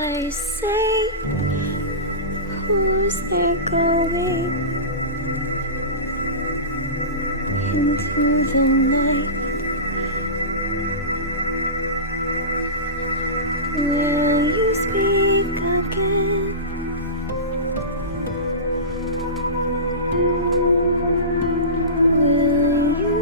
I say, who's there going into the night? Will you speak again? Will you?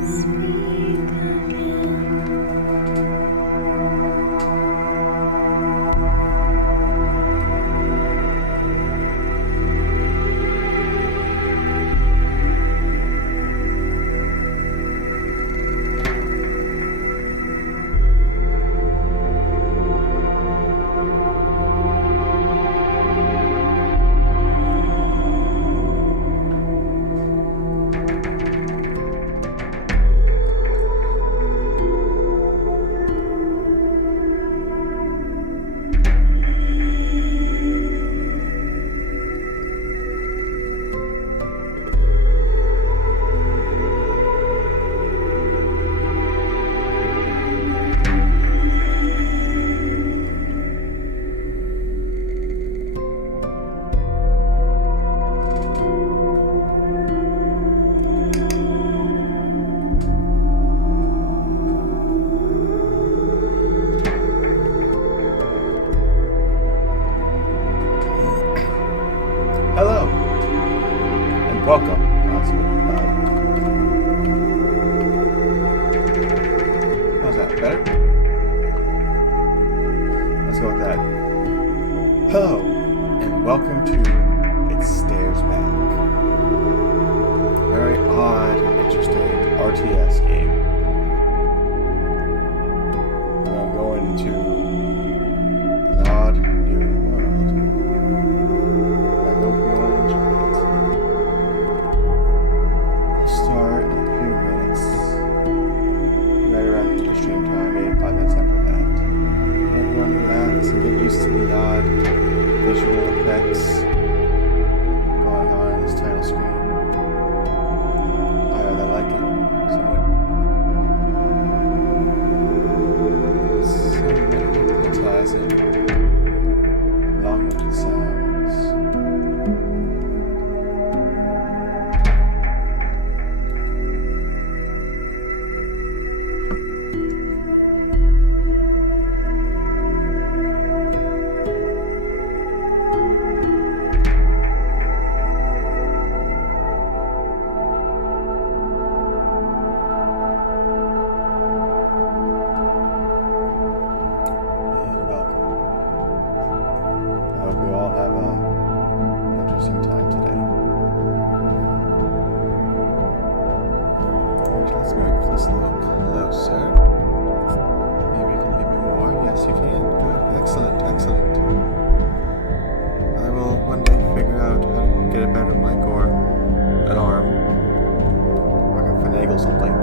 Speak again. Hello, and welcome. How's that? Better? Let's go with that. Hello, and welcome to It Stares Back. Very odd and interesting RTS game. We're going to go into an odd new world. I hope you all enjoy it. We'll start in a few minutes. Right around the stream time, maybe 5 minutes after that. Everyone relax and get used to the odd visual effects going on in this title screen. I rather like it somewhat. Somewhat hypnotizing, along with the sounds. And welcome. I hope we all have an interesting time today. Let's move this a little closer. Maybe you can hear me more. Yes, you can. Good. Excellent. Excellent. I will one day figure out how to get a better mic or an arm. Or I can finagle something.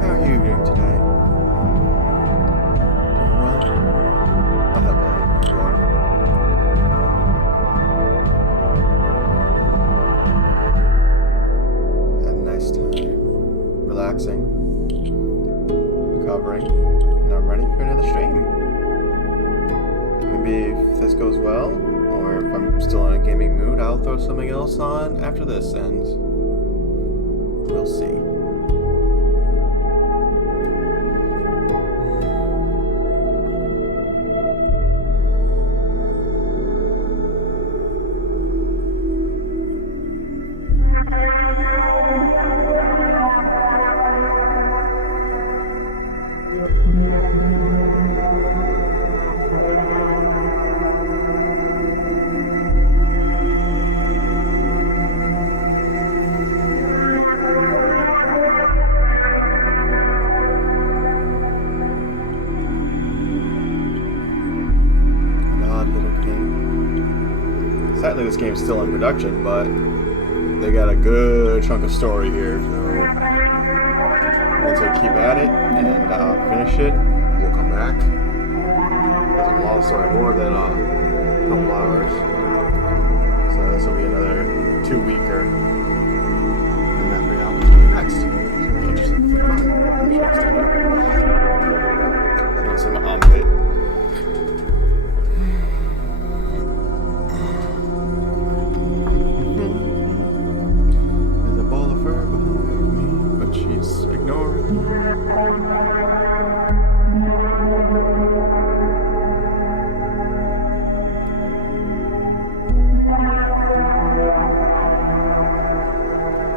How are you doing today? Doing well? I hope you are. Had a nice time, relaxing, recovering, and I'm ready for another stream. Maybe if this goes well, or if I'm still in a gaming mood, I'll throw something else on after this ends. We'll see. Apparently this game's still in production, but they got a good chunk of story here, so once I keep at it and finish it, we'll come back. There's a long story, more than a couple hours, so this will be another 2-weeker, and then figure out what's going to be next. It's going to be interesting, fun, interesting. Some omelet. There's a ball of fur behind me, but she's ignoring me.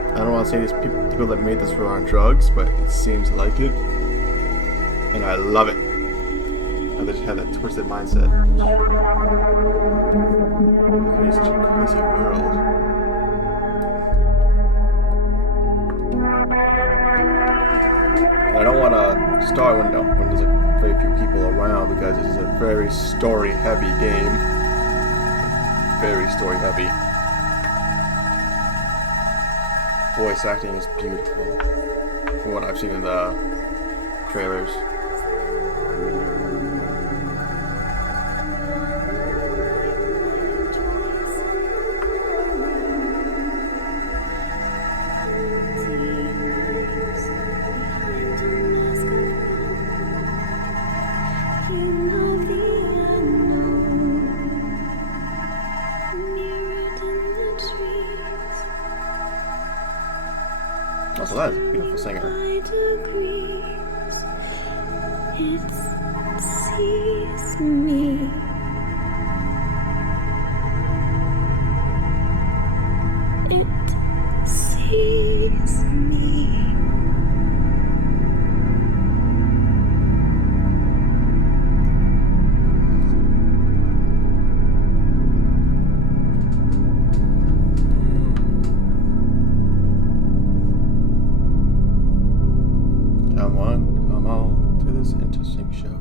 I don't want to say these people that made this were on drugs, but it seems like it, and I love it. I just had that twisted mindset. It's such a crazy world. I don't want to start when there's very few people around, because this is a very story-heavy game. Very story-heavy. Voice acting is beautiful, from what I've seen in the trailers. Also, that is a beautiful singer. It sees me. It sees me. Come on to this interesting show.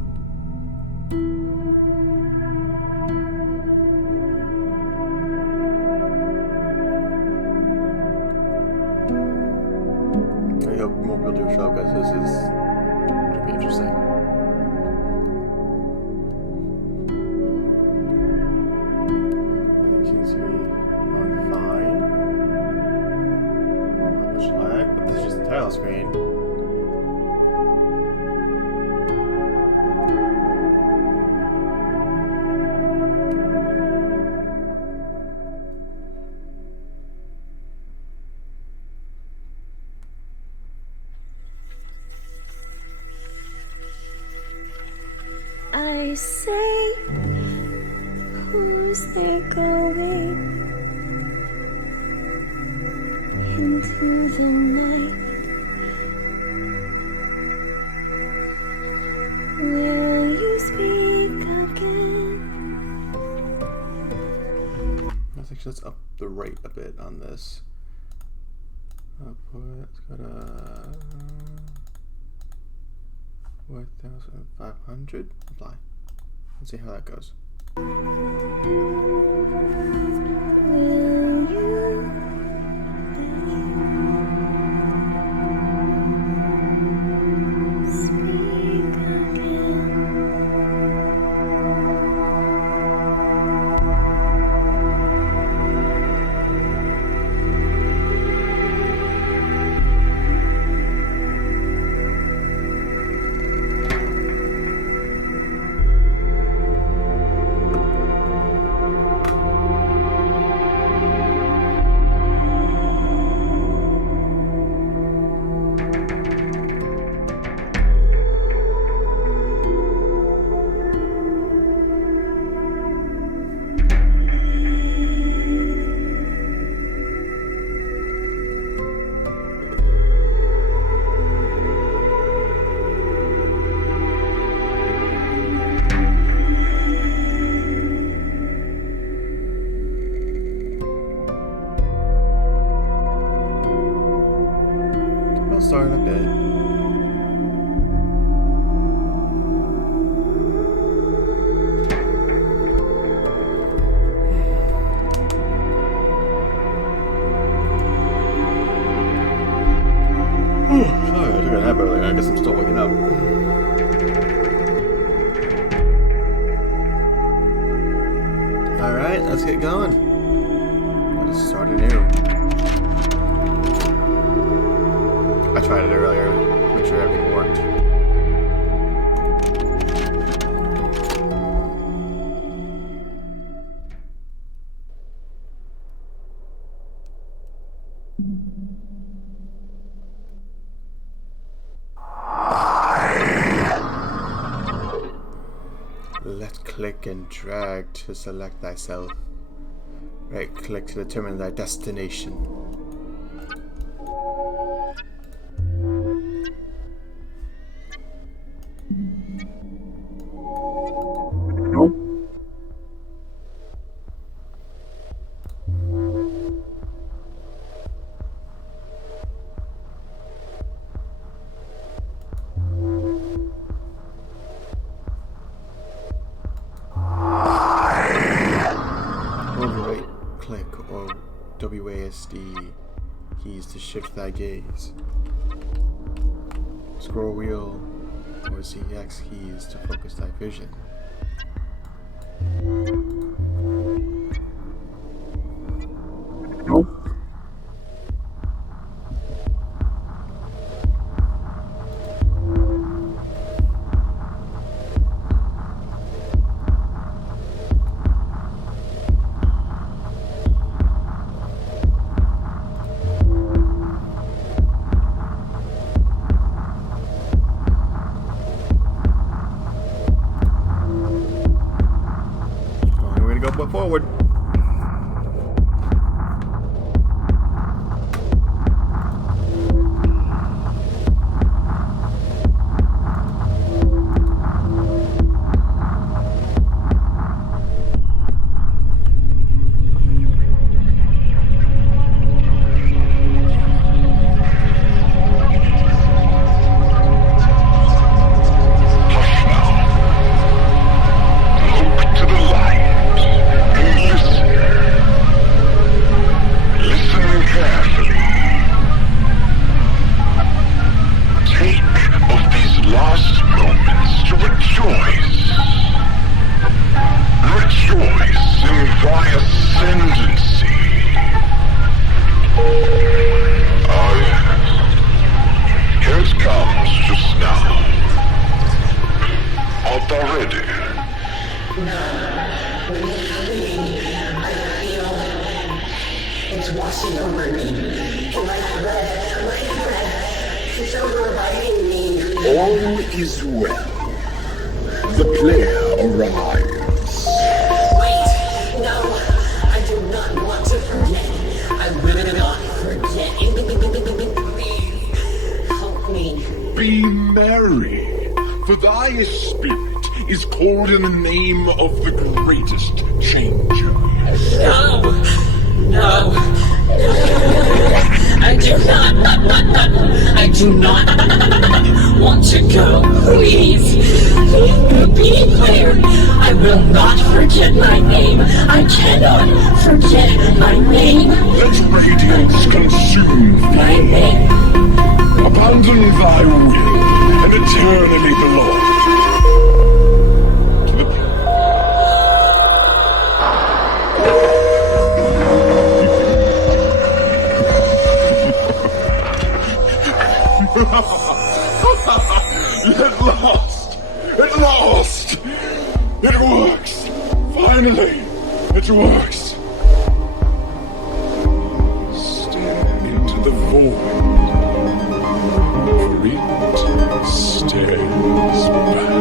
I hope more people do a show, because this is going to be interesting. Everything seems to be going fine. Not much lag, but this is just the title screen. I say, who's there going into the night? Will you speak again? Let's up the rate a bit on this. Let's go to 4,500. Apply. Let's see how that goes. Will you speak again? Start a bit. guess I'm still waking up. Alright, let's get going. Let's start anew. I tried it earlier to make sure everything worked. Left click and drag to select thyself. Right click to determine thy destination. WASD keys to shift thy gaze. Scroll wheel or ZX keys to focus thy vision. Go forward. It's washing over me. My breath is overriding me. All is well. The player arrives. Wait, no, I do not want to forget. I will not forget. Please, help me. Be merry, for thy spirit is called in the name of the greatest changer. No, I do not want to go. Please, be clear. I will not forget my name. I cannot forget my name. Let radiance consume My thee. name. Abandon thy will and eternally belong to the At last! It works! Finally, it works! Stare into the void. For it stares back.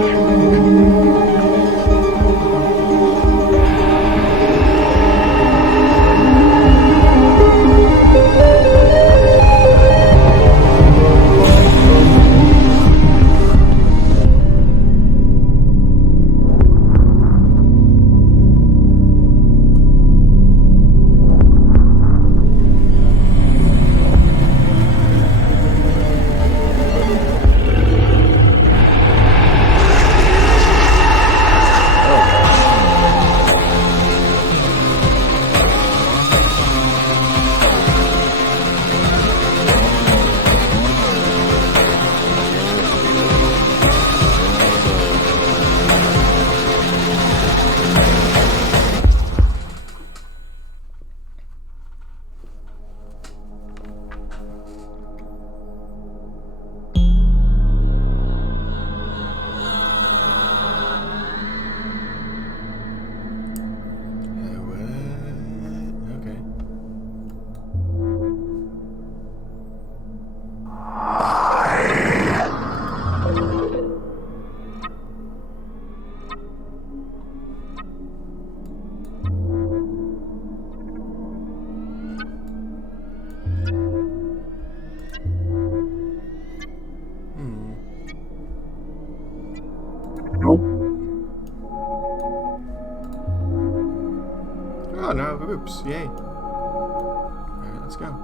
troops. Yay. Alright, let's go.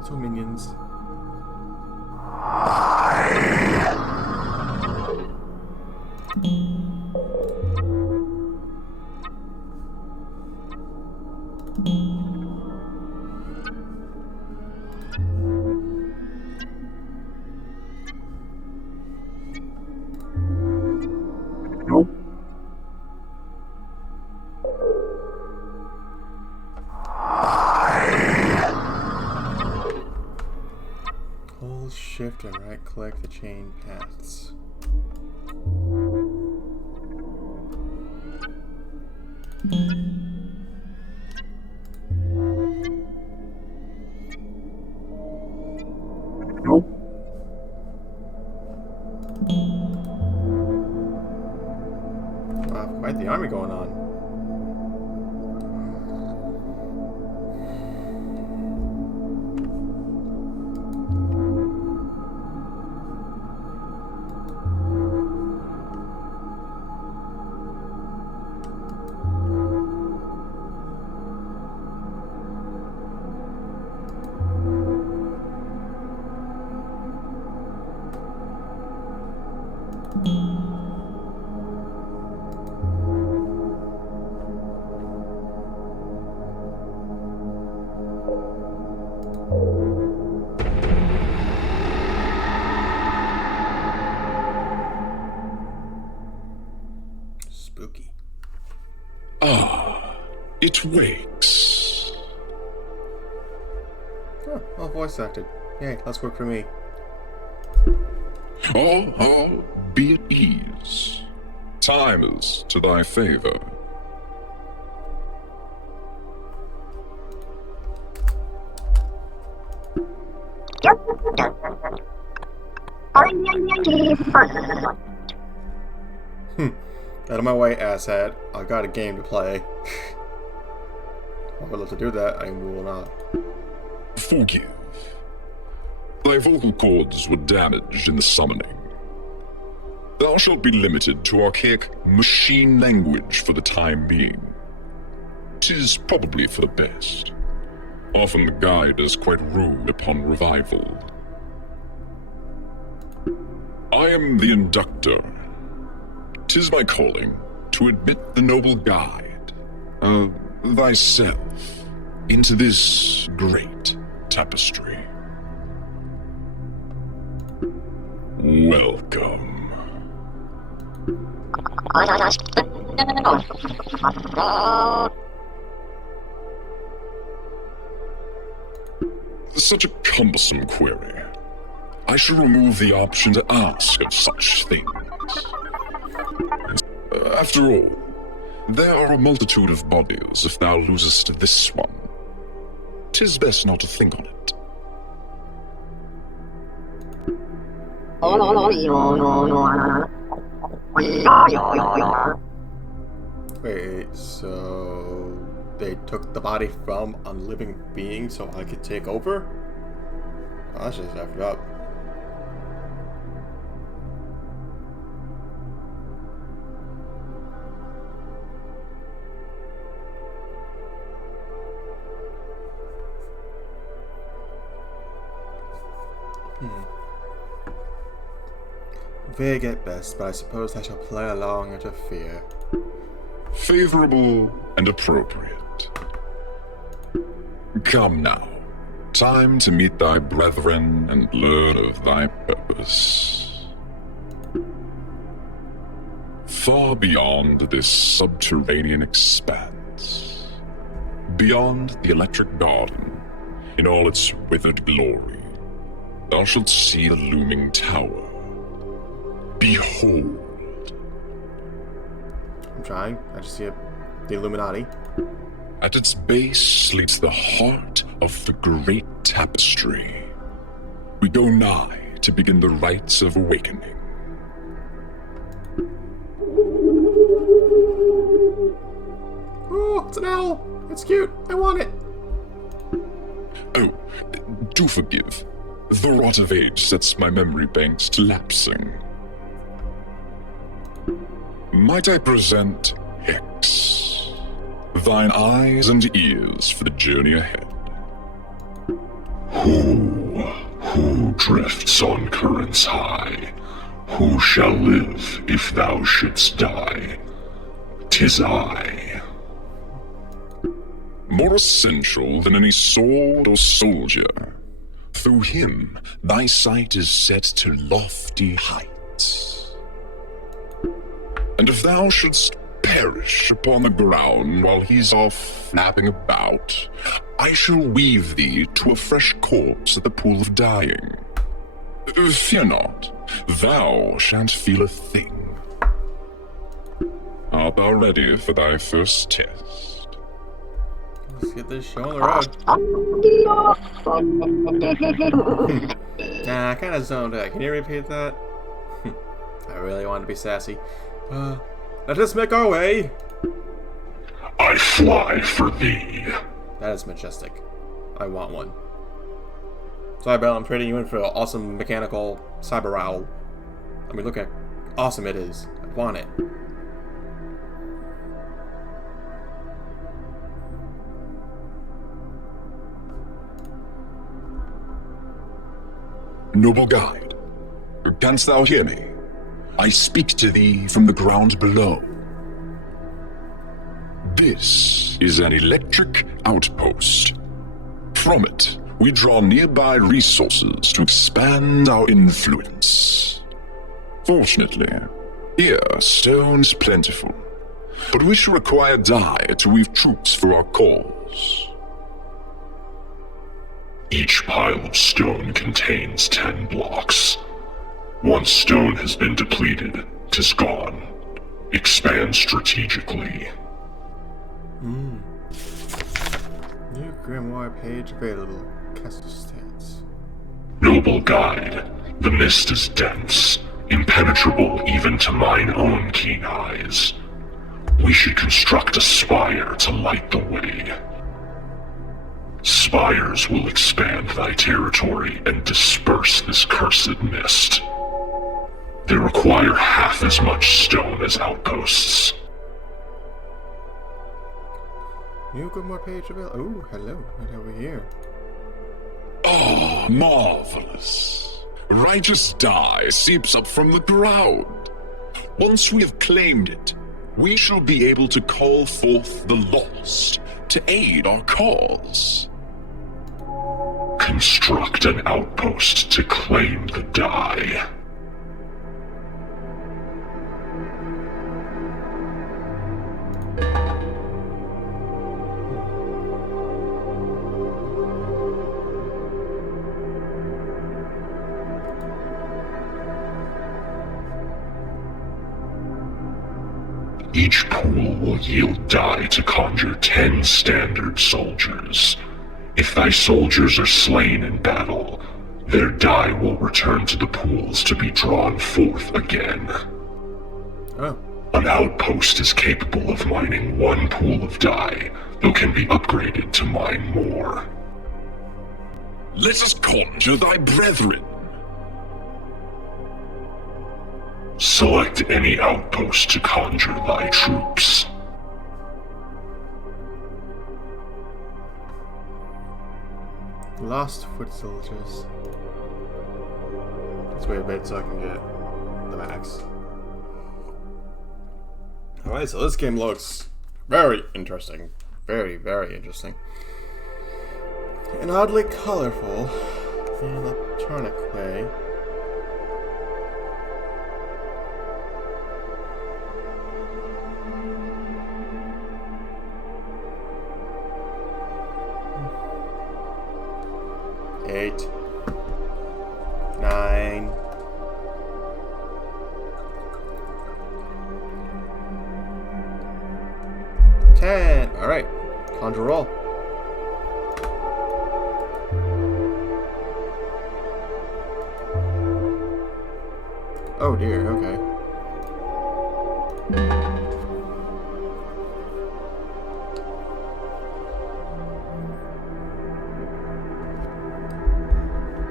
Little minions. Hold shift and right click the chain paths. Wow, quite the army going on. Spooky. Ah, it wakes. Oh, all voice acted. Yay, less work for me. Oh, be at ease. Time is to thy favor. Out of my way, asshat. I got a game to play. I would love to do that, I will not. Forgive. Thy vocal cords were damaged in the summoning. Thou shalt be limited to archaic machine language for the time being. 'Tis probably for the best. Often the guide is quite rude upon revival. I am the inductor. 'Tis my calling to admit the noble guide, thyself, into this great tapestry. Welcome. Such a cumbersome query. I shall remove the option to ask of such things. After all, there are a multitude of bodies if thou losest this one. 'Tis best not to think on it. Wait, so they took the body from a living being so I could take over? Oh, that's just effed up. Vague at best, but I suppose I shall play along out of fear. Favorable and appropriate. Come now. Time to meet thy brethren and learn of thy purpose. Far beyond this subterranean expanse, beyond the electric garden, in all its withered glory, thou shalt see the looming tower. Behold. I'm trying. I just see the Illuminati. At its base sleeps the heart of the great tapestry. We go nigh to begin the rites of awakening. Oh, it's an owl! It's cute! I want it! Oh, do forgive. The rot of age sets my memory banks to lapsing. Might I present Hex? thine eyes and ears for the journey ahead. Who drifts on currents high? Who shall live if thou shouldst die? 'Tis I. More essential than any sword or soldier, through him thy sight is set to lofty heights. And if thou shouldst perish upon the ground while he's off flapping about, I shall weave thee to a fresh corpse at the pool of dying. Fear not, thou shan't feel a thing. Art thou ready for thy first test? Let's get this show on the road. Nah, I kind of zoned out. Can you repeat that? I really wanted to be sassy. Let us make our way. I fly for thee. That is majestic. I want one. Sorry, Belle, I'm trading you in for an awesome mechanical cyber owl. I mean, look how awesome it is. I want it. Noble guide, canst thou hear me? I speak to thee from the ground below. This is an electric outpost. From it, we draw nearby resources to expand our influence. Fortunately, here stone's plentiful, but we shall require dye to weave troops for our cause. Each pile of stone contains 10 blocks. Once stone has been depleted, 'tis gone. Expand strategically. New grimoire page available. Cast stats. Noble guide, the mist is dense, impenetrable even to mine own keen eyes. We should construct a spire to light the way. Spires will expand thy territory and disperse this cursed mist. They require half as much stone as outposts. New grimoire page available. Ooh, hello. Right over here. Oh, marvelous. Righteous dye seeps up from the ground. Once we have claimed it, we shall be able to call forth the lost to aid our cause. Construct an outpost to claim the dye. Each pool will yield dye to conjure 10 standard soldiers. If thy soldiers are slain in battle, their dye will return to the pools to be drawn forth again. Oh. An outpost is capable of mining 1 pool of dye, though can be upgraded to mine more. Let us conjure thy brethren. Select any outpost to conjure thy troops. Lost foot soldiers. Let's wait a bit so I can get the max. Alright, so this game looks very interesting. Very, very interesting. And oddly colorful in an electronic way. Eight, 9, 10. All right, conjure roll. Oh dear. Okay.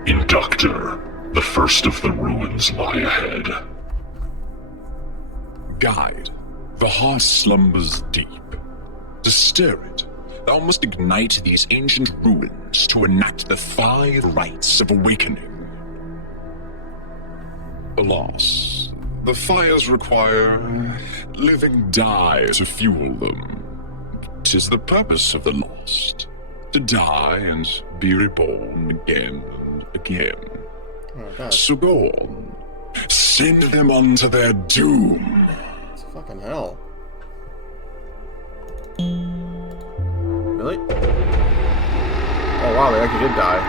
Inductor, the first of the ruins lie ahead. Guide, the heart slumbers deep. To stir it, thou must ignite these ancient ruins to enact the 5 rites of awakening. Alas, the fires require living dye to fuel them. 'Tis the purpose of the lost, to die and be reborn again and again. Oh, God. So go on, send them on to their doom. It's fucking hell. Really? Oh wow, they actually did die.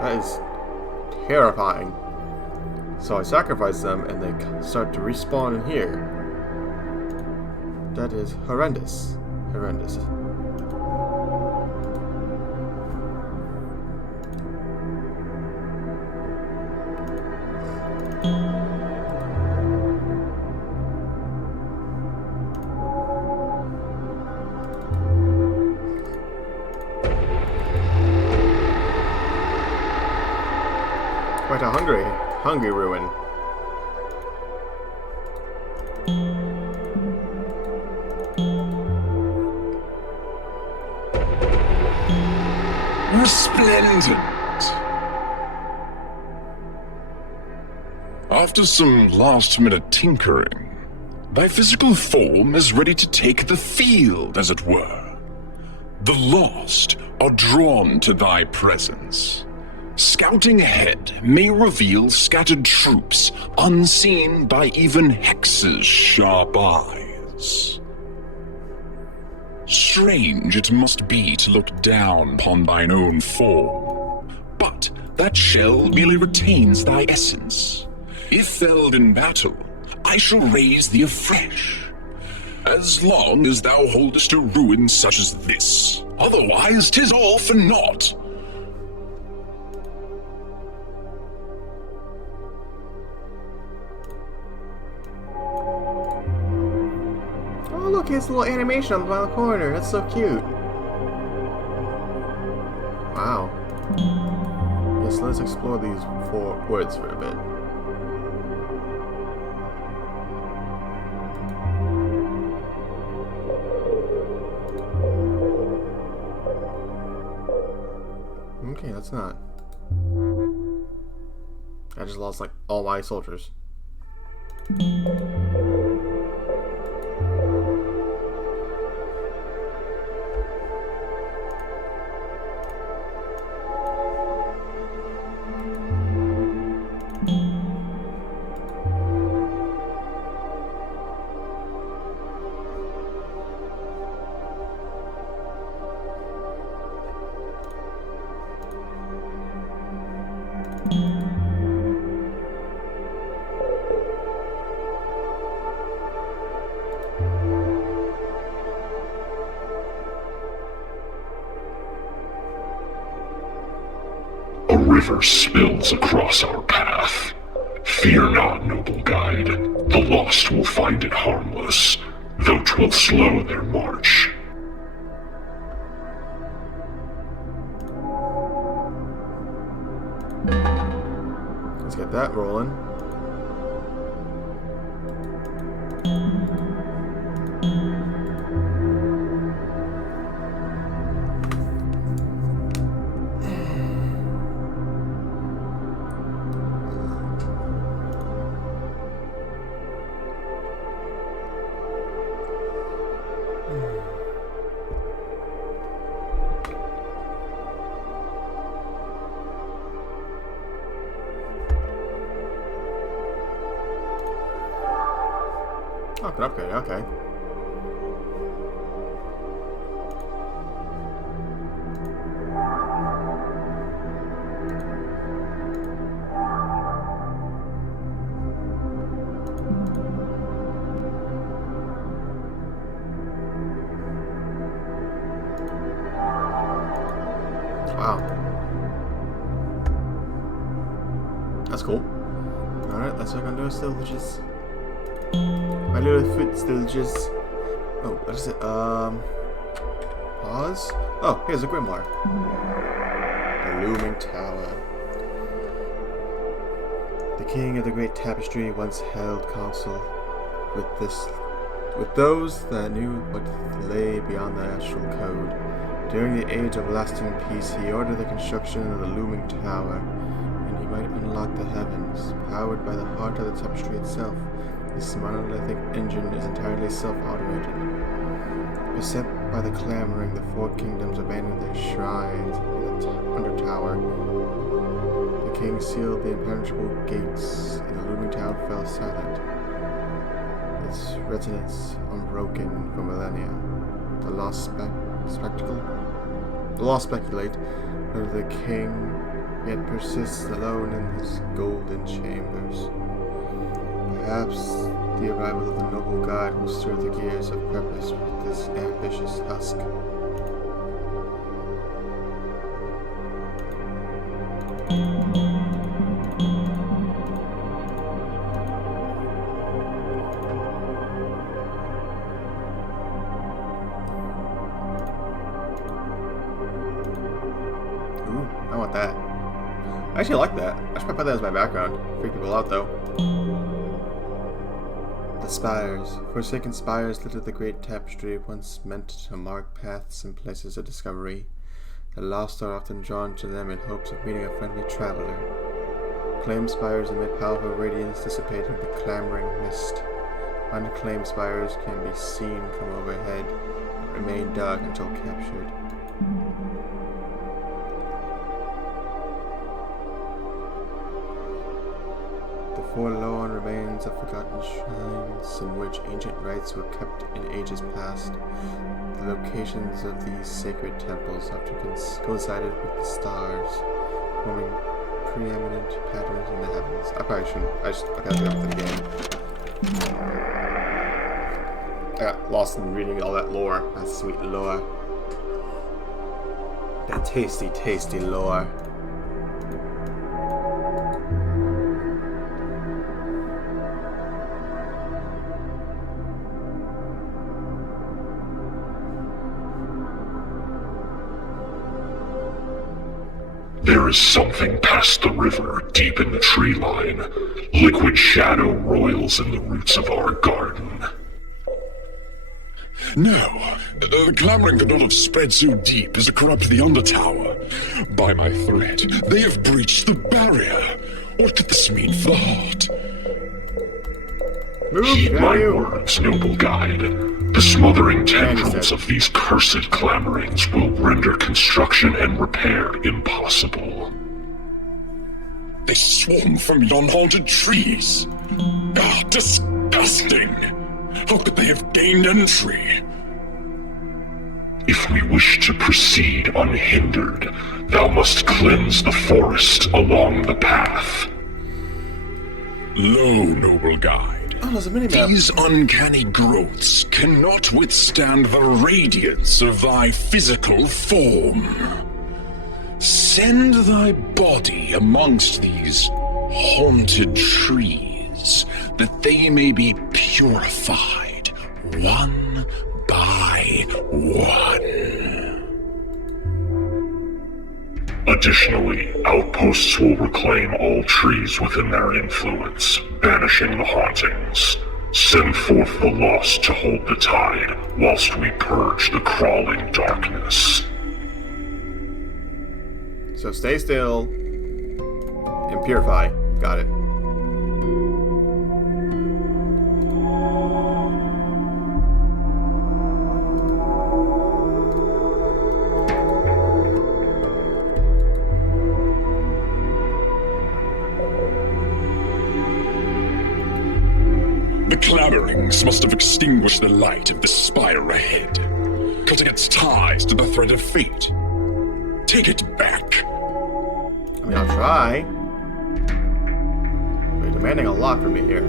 That is terrifying. So I sacrifice them and they start to respawn in here. That is horrendous. Horrendous. Quite a hungry ruin. Resplendent! After some last-minute tinkering, thy physical form is ready to take the field, as it were. The lost are drawn to thy presence. Scouting ahead may reveal scattered troops unseen by even Hex's sharp eyes. Strange it must be to look down upon thine own form, but that shell merely retains thy essence. If felled in battle, I shall raise thee afresh. As long as thou holdest a ruin such as this, otherwise 'tis all for naught. Oh look, it's a little animation on the bottom corner. That's so cute. Wow. Yes, let's explore these 4 woods for a bit. Okay, that's not. I just lost like all my soldiers. A river spills across our path. Fear not, noble guide. The lost will find it harmless, though 'twill slow their march. Let's get that rolling. Oh, can upgrade, okay. Wow. That's cool. Alright, let's work on those villages. My little foot villages. Oh, what is it? Pause? Oh, here's a grimoire. The looming tower. The king of the great tapestry once held council with this With those that knew what lay beyond the astral code, during the age of lasting peace, he ordered the construction of the looming tower, and he might unlock the heavens, powered by the heart of the tapestry itself. This monolithic engine is entirely self-automated. Beset by the clamoring, the four kingdoms abandoned their shrines in the under tower. The king sealed the impenetrable gates, and the looming tower fell silent, its resonance unbroken for millennia. The lost speculate whether the king yet persists alone in his golden chambers. Perhaps the arrival of the noble god will stir the gears of purpose with this ambitious husk. Ooh, I want that. I actually like that. I should probably put that as my background. Freak people out though. The spires. Forsaken spires litter the great tapestry, once meant to mark paths and places of discovery. The lost are often drawn to them in hopes of meeting a friendly traveler. Claimed spires emit powerful radiance, dissipating the clamoring mist. Unclaimed spires can be seen from overhead, but remain dark until captured. The forlorn remains of forgotten shrines in which ancient rites were kept in ages past. The locations of these sacred temples often coincided with the stars, forming preeminent patterns in the heavens. I probably shouldn't. I gotta get off the game. I got lost in reading all that lore. That sweet lore. That tasty, tasty lore. There is something past the river, deep in the tree line. Liquid shadow roils in the roots of our garden. No, the clamoring could not have spread so deep as to corrupt the Undertower. By my threat, they have breached the barrier. What could this mean for the heart? Heed my words, noble guide. The smothering tendrils of these cursed clamorings will render construction and repair impossible. They swarm from yon haunted trees. Ah, disgusting! How could they have gained entry? If we wish to proceed unhindered, thou must cleanse the forest along the path. Lo, noble guide. Oh, there's a minimap. These uncanny growths cannot withstand the radiance of thy physical form. Send thy body amongst these haunted trees, that they may be purified, one by one. Additionally, outposts will reclaim all trees within their influence, banishing the hauntings. Send forth the lost to hold the tide, whilst we purge the crawling darkness. So stay still and purify. Got it. The clamorings must have extinguished the light of the spire ahead, cutting its ties to the thread of fate. Take it back. I mean, I'll try. They're demanding a lot from me here.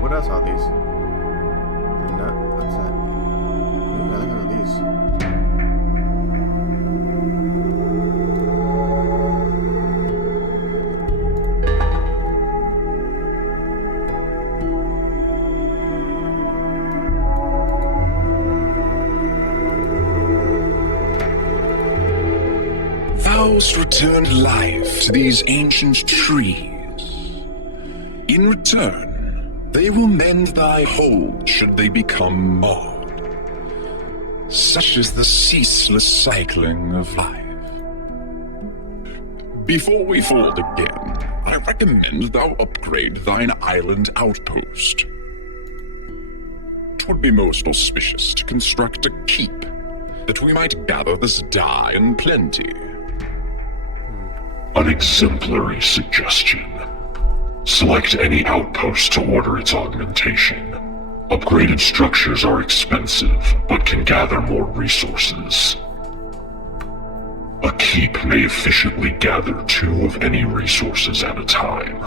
What else are these? They're not. What's that? Ooh, I like all of these. Thou returned life to these ancient trees. In return, they will mend thy hold should they become marred. Such is the ceaseless cycling of life. Before we fold again, I recommend thou upgrade thine island outpost. 'Twould be most auspicious to construct a keep, that we might gather this dye in plenty. An exemplary suggestion. Select any outpost to order its augmentation. Upgraded structures are expensive, but can gather more resources. A keep may efficiently gather 2 of any resources at a time.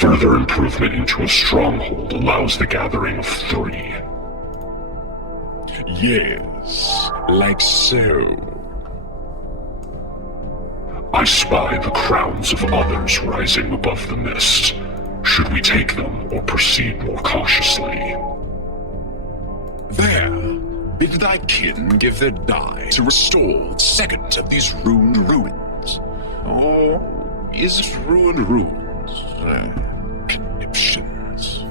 Further improvement into a stronghold allows the gathering of 3. Yes, like so. I spy the crowns of others rising above the mist. Should we take them or proceed more cautiously? There, bid thy kin give their dye to restore the second of these ruined ruins. Or is it ruined ruins? Conniptions.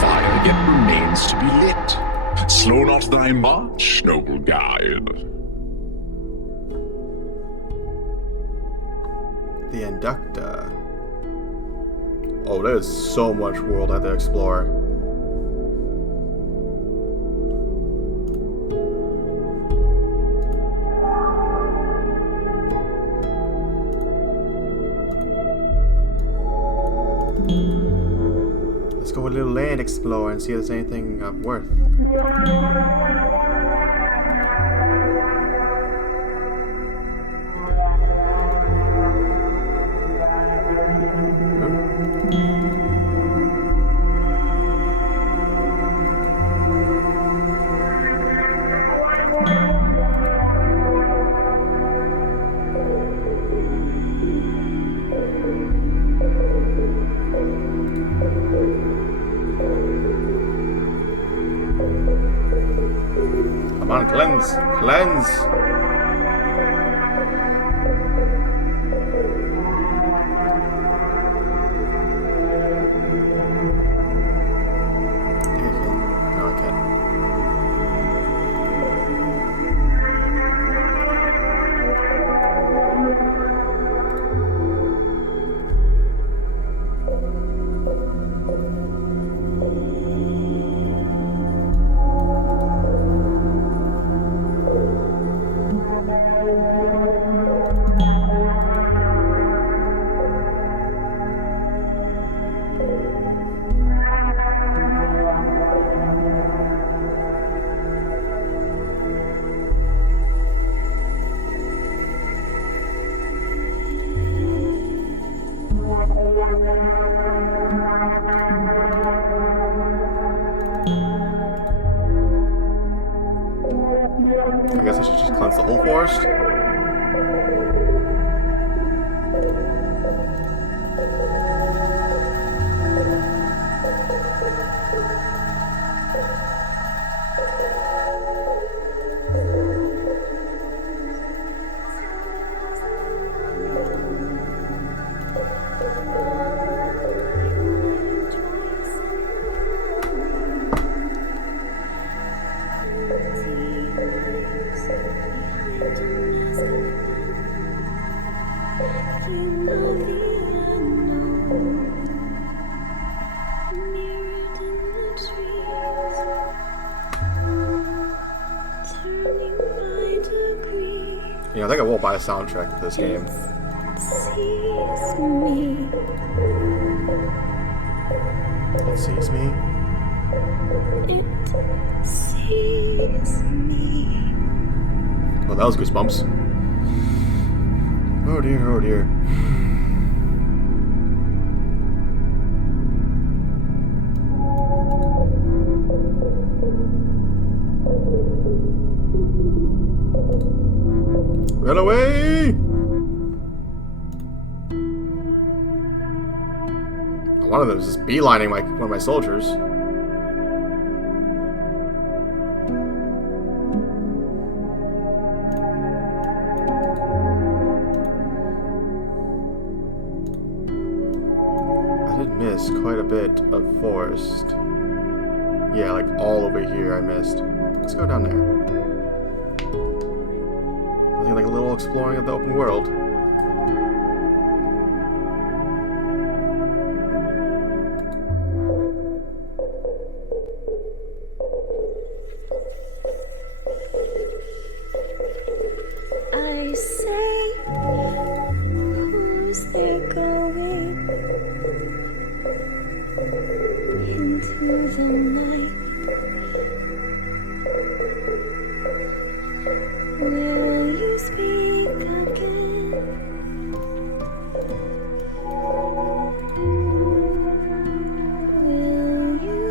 Fire yet remains to be lit. Slow not thy march, noble guide. The Inductor. Oh, there's so much world I have to explore. Let's go a little land explore and see if there's anything of worth. Come on, cleanse! Cleanse! No, I can't. I guess I should just cleanse the whole forest. Yeah, I think I will buy a soundtrack to this game. Sees me. It sees me. It sees me. Oh, that was goosebumps. Oh dear, oh dear. Run away! one of them is just beelining one of my soldiers. I did miss quite a bit of forest. Yeah, like all over here I missed. Let's go down there. I think like a little exploring of the open world. I say, who's there going into the night? Will you speak again? Will you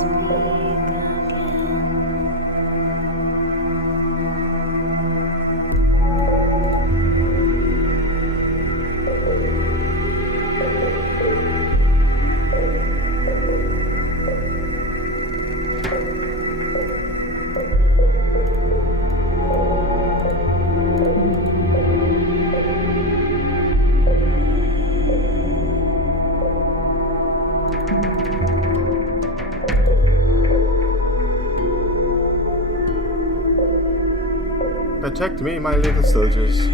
speak again? Protect me, my little soldiers.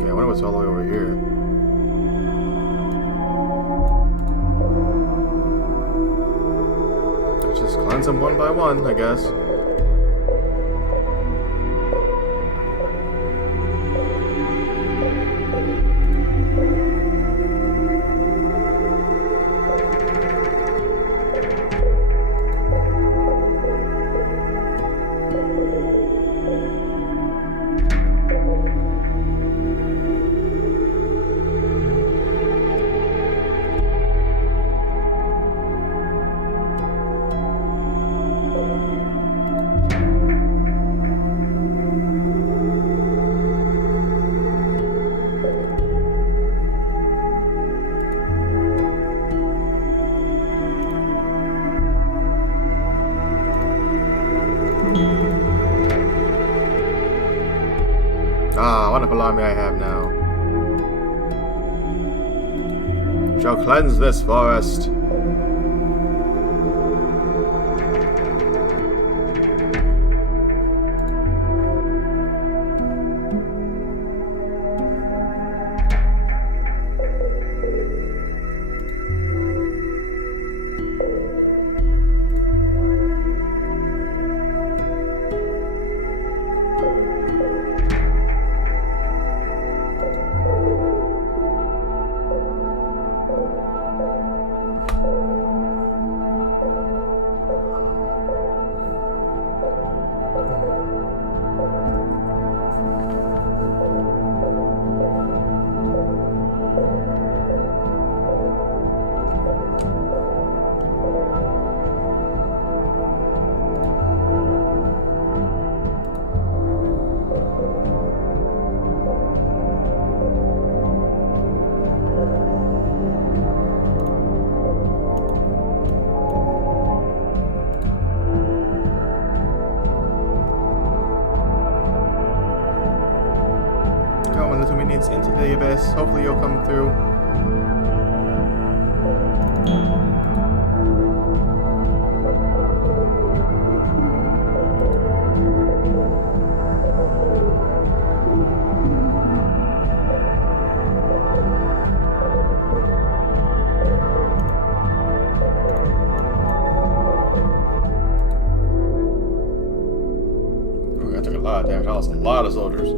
Yeah, I wonder what's all the way over here. Just cleanse them one by one, I guess. Ah, wonderful army I have now. Shall cleanse this forest. Into the abyss. Hopefully you'll come through. Ooh, that took a lot of damage. That was a lot of soldiers.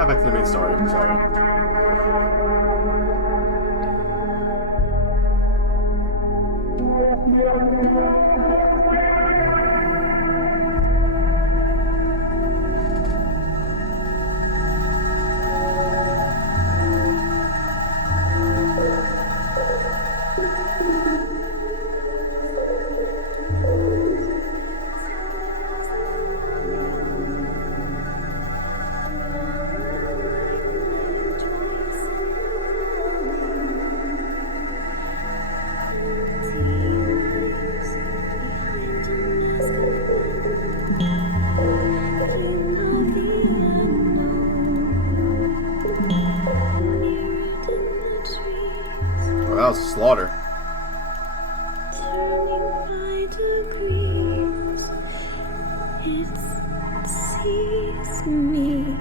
Not back to the main story, sorry. Oh, that was a slaughter. It sees me.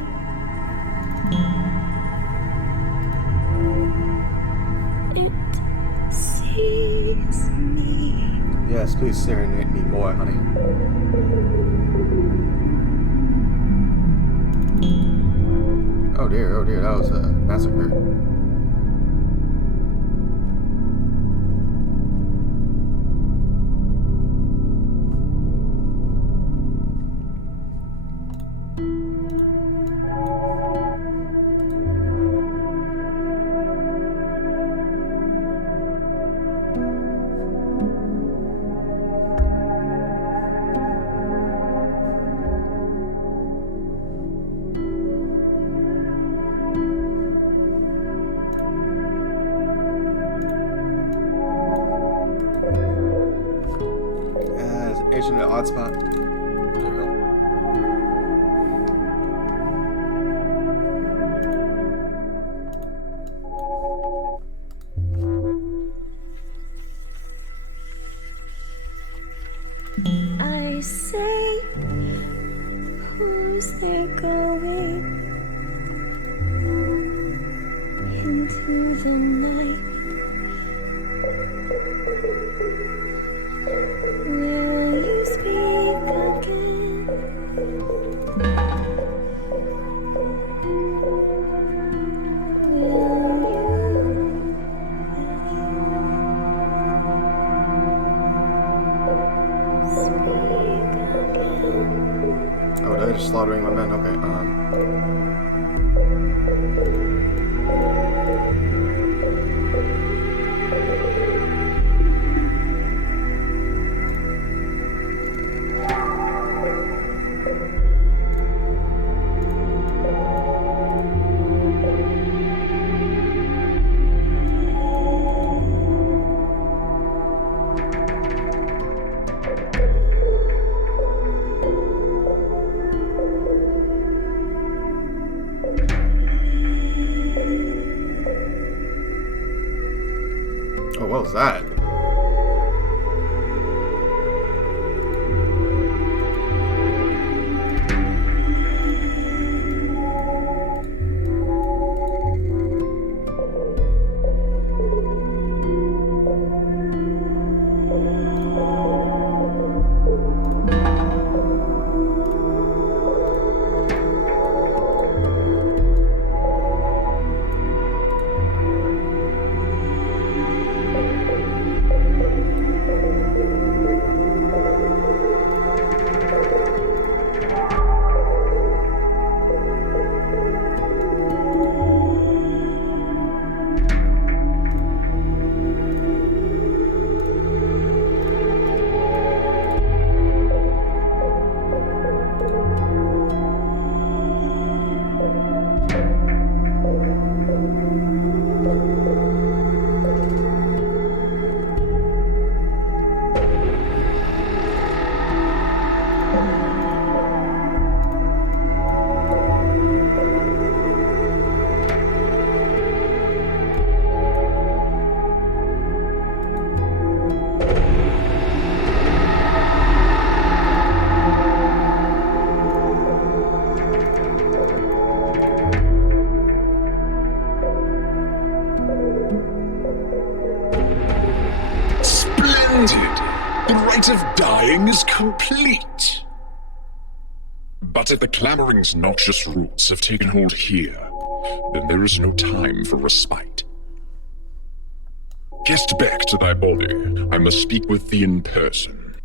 It sees me. Yes, please serenade me more, honey. Oh dear, that was a massacre. Agent at odd spot. There we go. I say, who's there going into the night? Will you speak again? Oh, they're just slaughtering my men. Okay. Oh, what was that? Splendid! The rite of dying is complete. But if the clamoring's noxious roots have taken hold here, then there is no time for respite. Get back to thy body. I must speak with thee in person.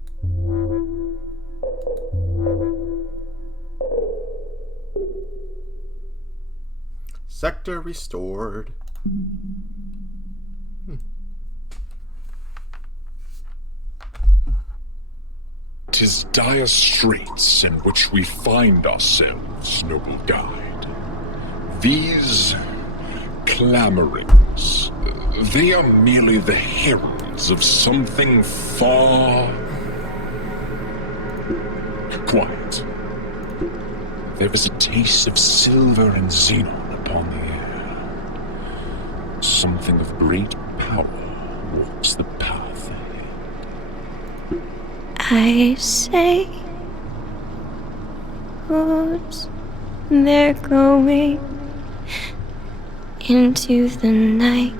Sector restored. 'Tis dire straits in which we find ourselves, noble guide. These clamorings, they are merely the heralds of something far... Quiet. There is a taste of silver and xenon upon the air. Something of great power walks the path ahead. I say, who's they're going into the night?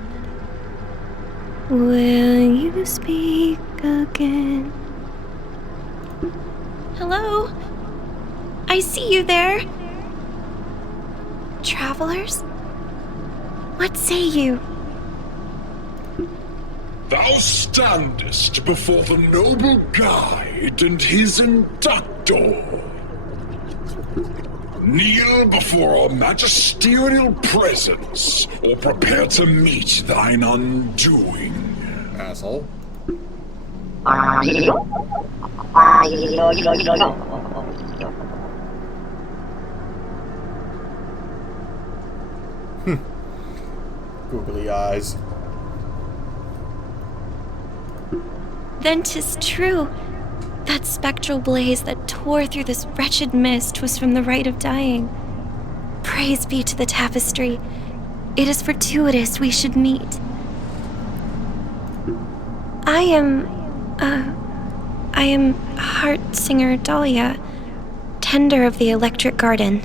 Will you speak again? Hello? I see you there. Travelers? What say you? Thou standest before the noble guide and his inductor. Kneel before our magisterial presence, or prepare to meet thine undoing. Asshole. Googly eyes. Then 'tis true. That spectral blaze that tore through this wretched mist was from the rite of dying. Praise be to the tapestry. It is fortuitous we should meet. I am Heart Singer Dahlia, tender of the electric garden.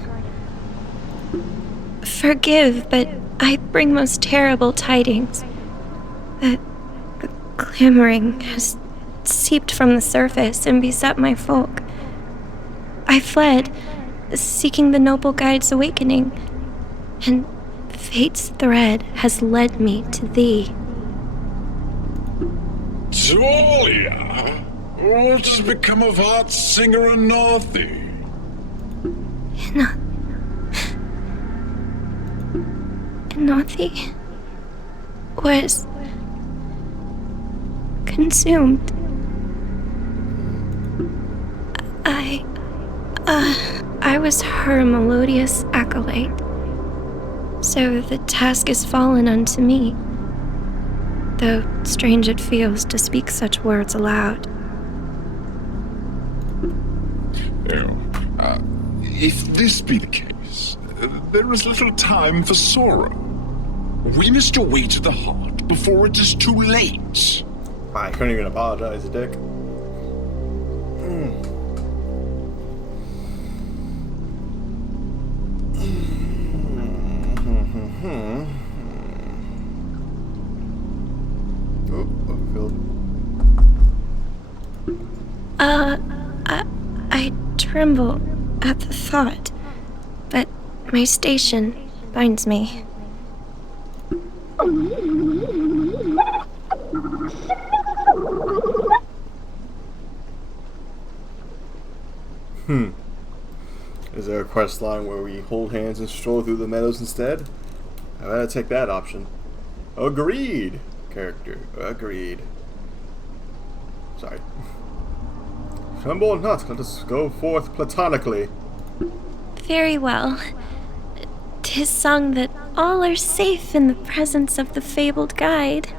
Forgive, but I bring most terrible tidings. The clamoring has seeped from the surface and beset my folk. I fled, seeking the noble guide's awakening, and fate's thread has led me to thee. Dahlia? What has become of Heart Singer and Northy? Northy was consumed. I was her melodious acolyte, so the task is fallen unto me, though strange it feels to speak such words aloud. If this be the case, there is little time for sorrow. We must await the heart before it is too late. I couldn't even apologize, dick. I tremble at the thought, but my station binds me. Is there a quest line where we hold hands and stroll through the meadows instead? I better take that option. Agreed, character. Agreed. Sorry. Tremble not, let us go forth platonically. Very well. 'Tis sung that all are safe in the presence of the fabled guide.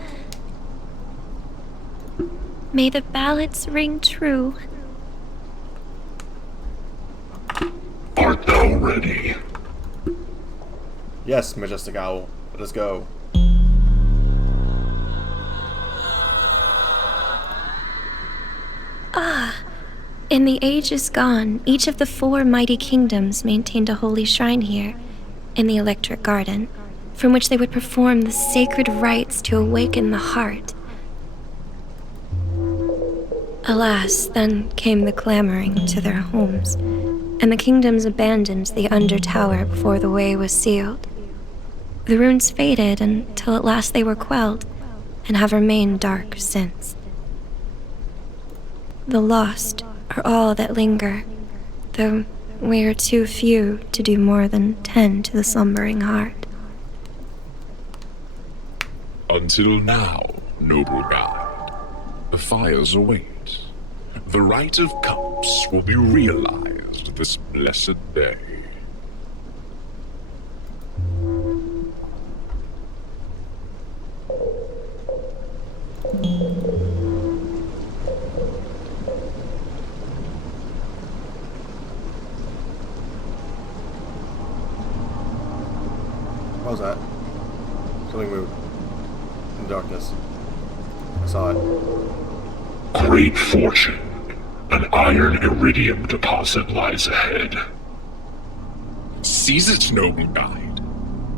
May the ballads ring true. Art thou ready? Yes, Majestic Owl. Let us go. In the ages gone, each of the 4 mighty kingdoms maintained a holy shrine here, in the electric garden, from which they would perform the sacred rites to awaken the heart. Alas, then came the clamoring to their homes, and the kingdoms abandoned the Undertower before the way was sealed. The runes faded until at last they were quelled, and have remained dark since. The lost are all that linger, though we are too few to do more than tend to the slumbering heart. Until now, noble guide, the fires await. The Rite of Cups will be realized this blessed day. What was that? Something moved in the darkness. I saw it. Great fortune. An iron iridium deposit lies ahead. Seize it, noble guide.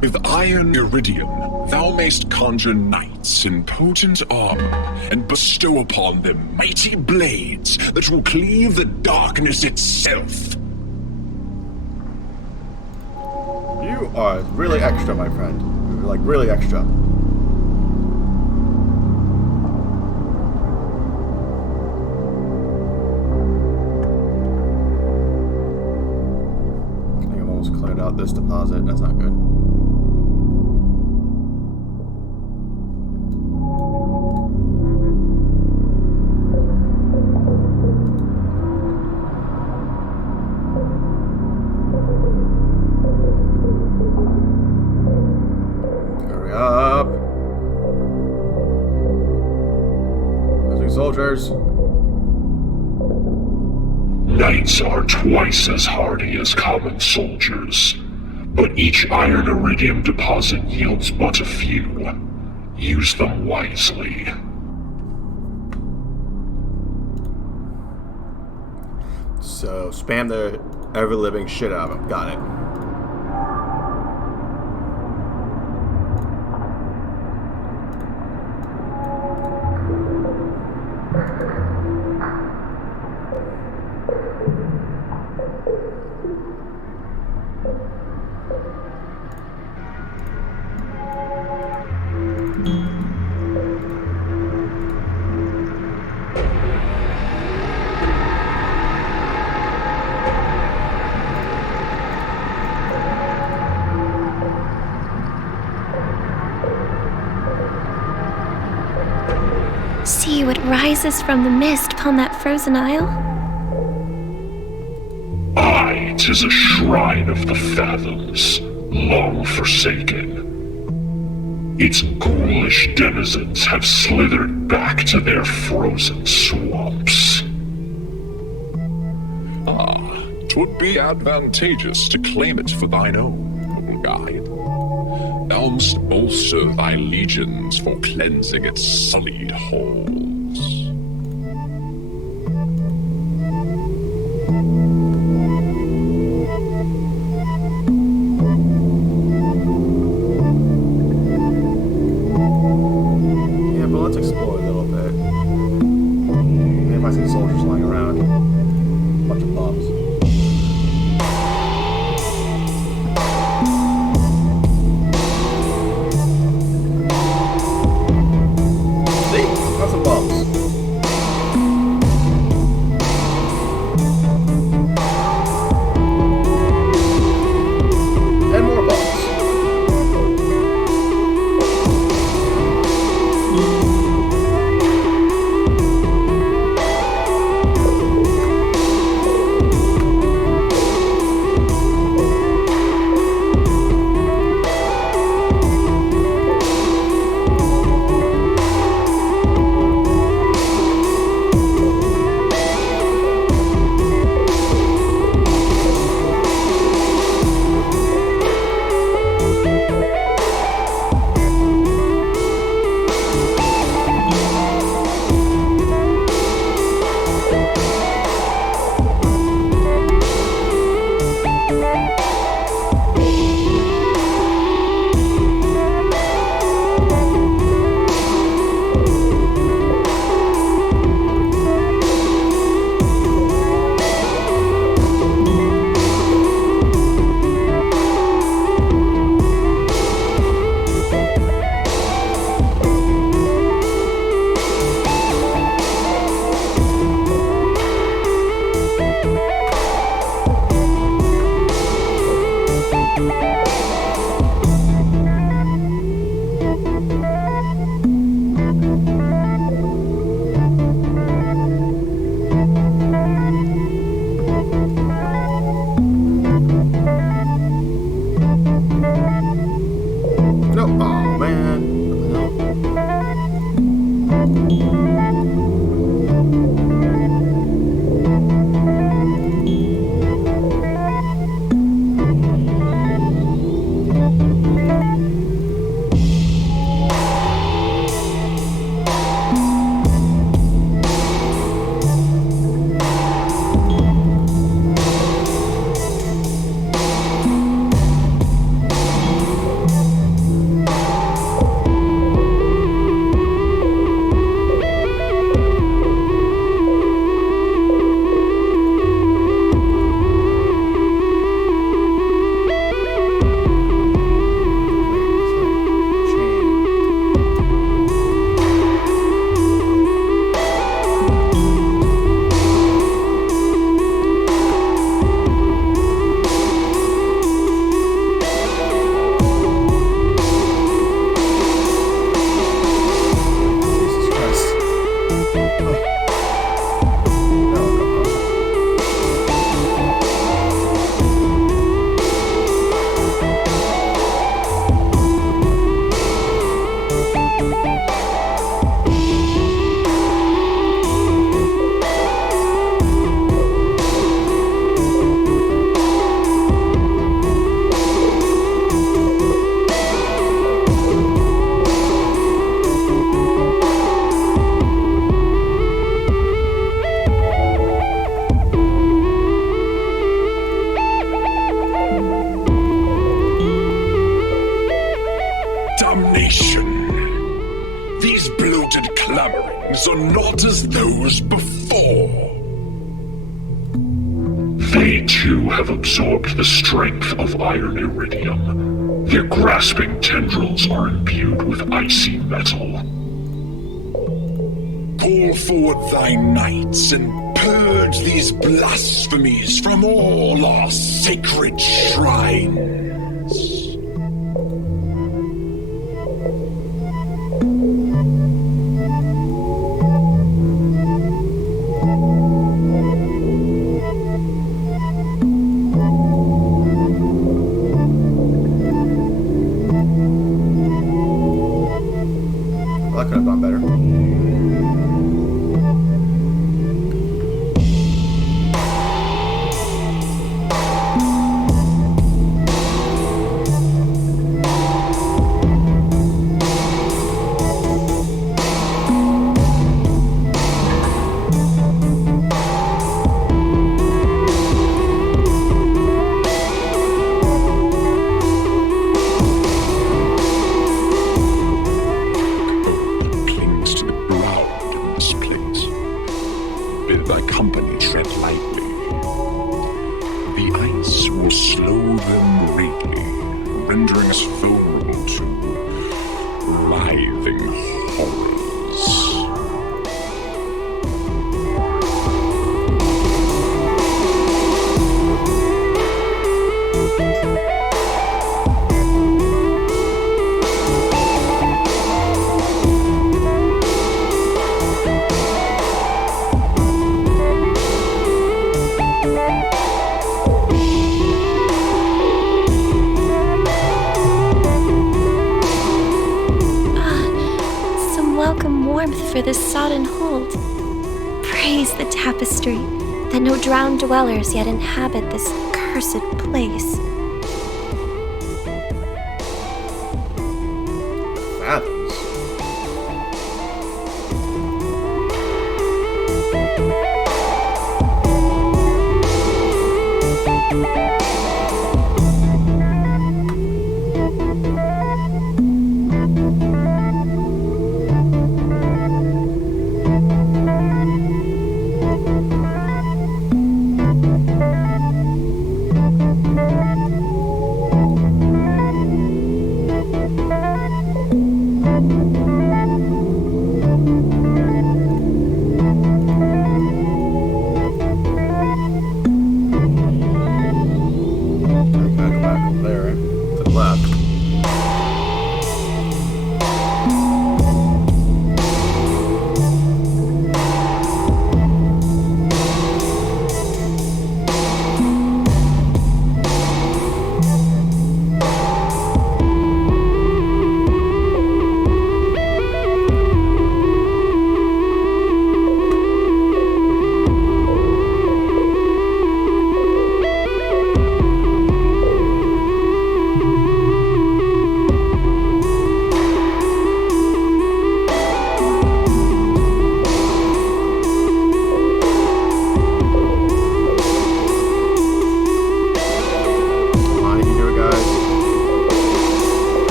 With iron iridium, thou mayst conjure knights in potent armor and bestow upon them mighty blades that will cleave the darkness itself. You are really extra, my friend. You're like really extra. I think I've almost cleared out this deposit. That's not good. Hurry up. Losing soldiers. Knights are twice as hardy as common soldiers, but each iron iridium deposit yields but a few. Use them wisely. So, spam the ever-living shit out of them. Got it. See what rises from the mist upon that frozen isle? Aye, 'tis a shrine of the fathoms, long forsaken. Its ghoulish denizens have slithered back to their frozen swamps. Ah, 'twould be advantageous to claim it for thine own, noble guide. Thou must bolster thy legions for cleansing its sullied halls. Yeah, but let's explore a little bit. Maybe if I see soldiers lying around. Bunch of bombs. See? Got some bombs. clamorings are not as those before. They too have absorbed the strength of iron iridium. Their grasping tendrils are imbued with icy metal. Call forth thy knights and purge these blasphemies from all our sacred shrines. That could have gone better. Clings to the ground in this place. Bid thy company tread lightly. The ice will slow them greatly, rendering us vulnerable to writhing horrors. Some welcome warmth for this sodden hold. Praise the tapestry, that no drowned dwellers yet inhabit this cursed place. Fathoms.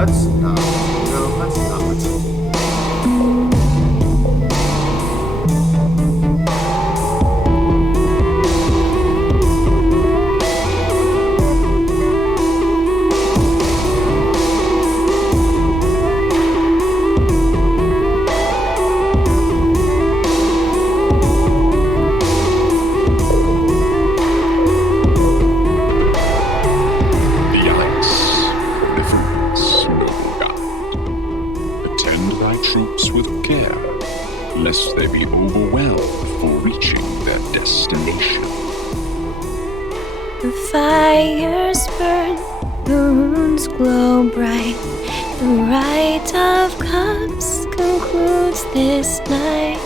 let's not. No, let's not. Lest they be overwhelmed before reaching their destination. The fires burn, the runes glow bright. The Rite of Cups concludes this night.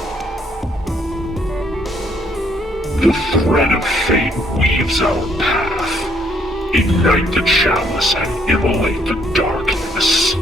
The thread of fate weaves our path. Ignite the chalice and immolate the darkness.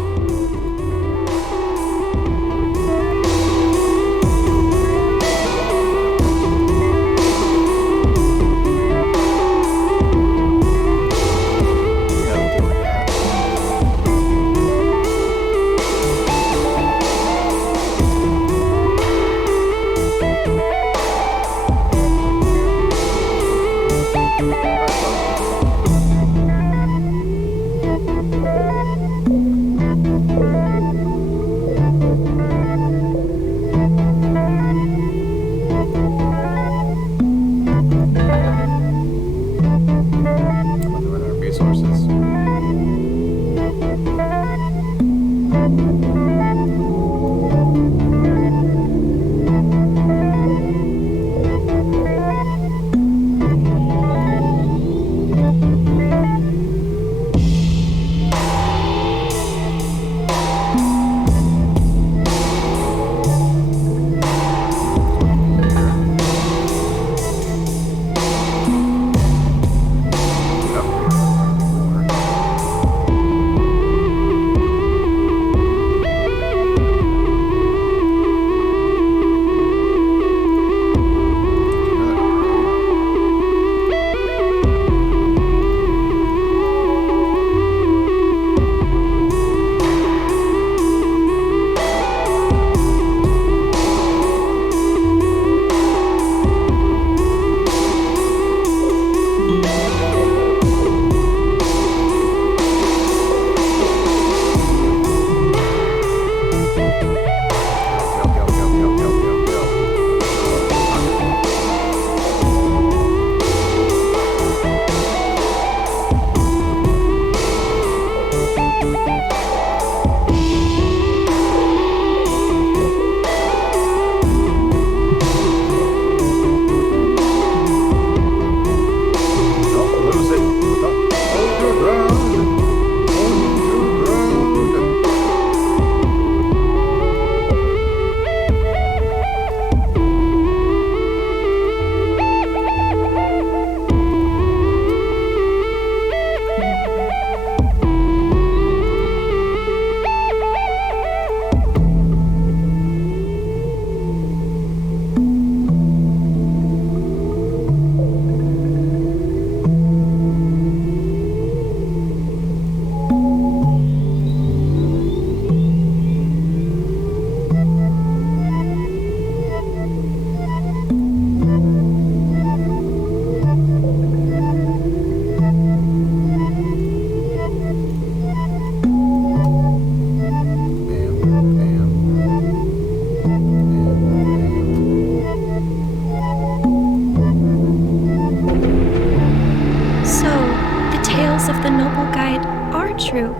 true.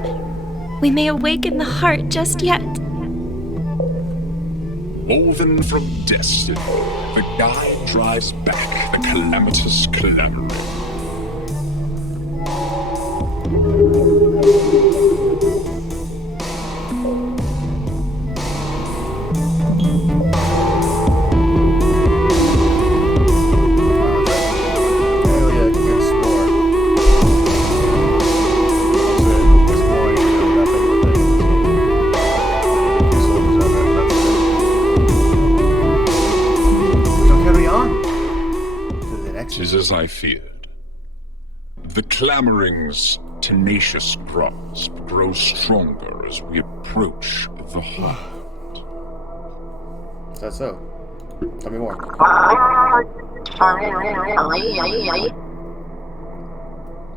We may awaken the heart just yet. Woven from destiny, the guide drives back the calamitous clamoring. Tis as I feared. The clamoring's tenacious grasp grows stronger as we approach the heart. Is that so? Tell me more.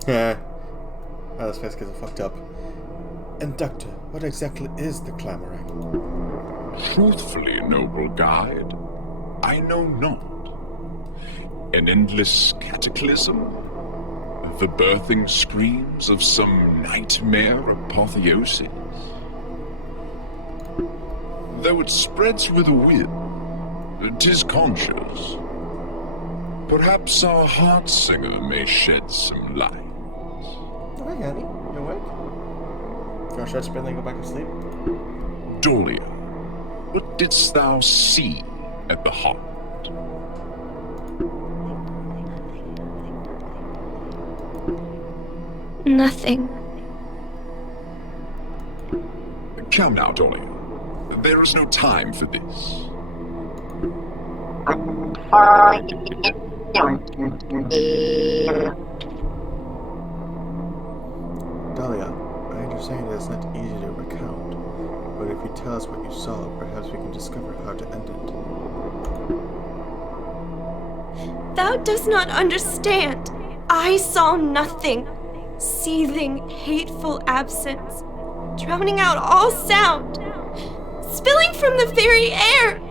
Yeah. Oh, this face gets fucked up. And Doctor, what exactly is the clamoring? Truthfully, noble guide, I know not. An endless cataclysm? The birthing screams of some nightmare apotheosis? Though it spreads with a will, 'tis conscious. Perhaps our heart singer may shed some light. Oh, hey, honey. You awake? You want to stretch a bit and then go back to sleep? Dahlia, what didst thou see at the heart? Nothing. Come now, Dahlia. There is no time for this. Dahlia, I understand it is not easy to recount, but if you tell us what you saw, perhaps we can discover how to end it. Thou dost not understand. I saw nothing. Seething, hateful absence, drowning out all sound, spilling from the very air.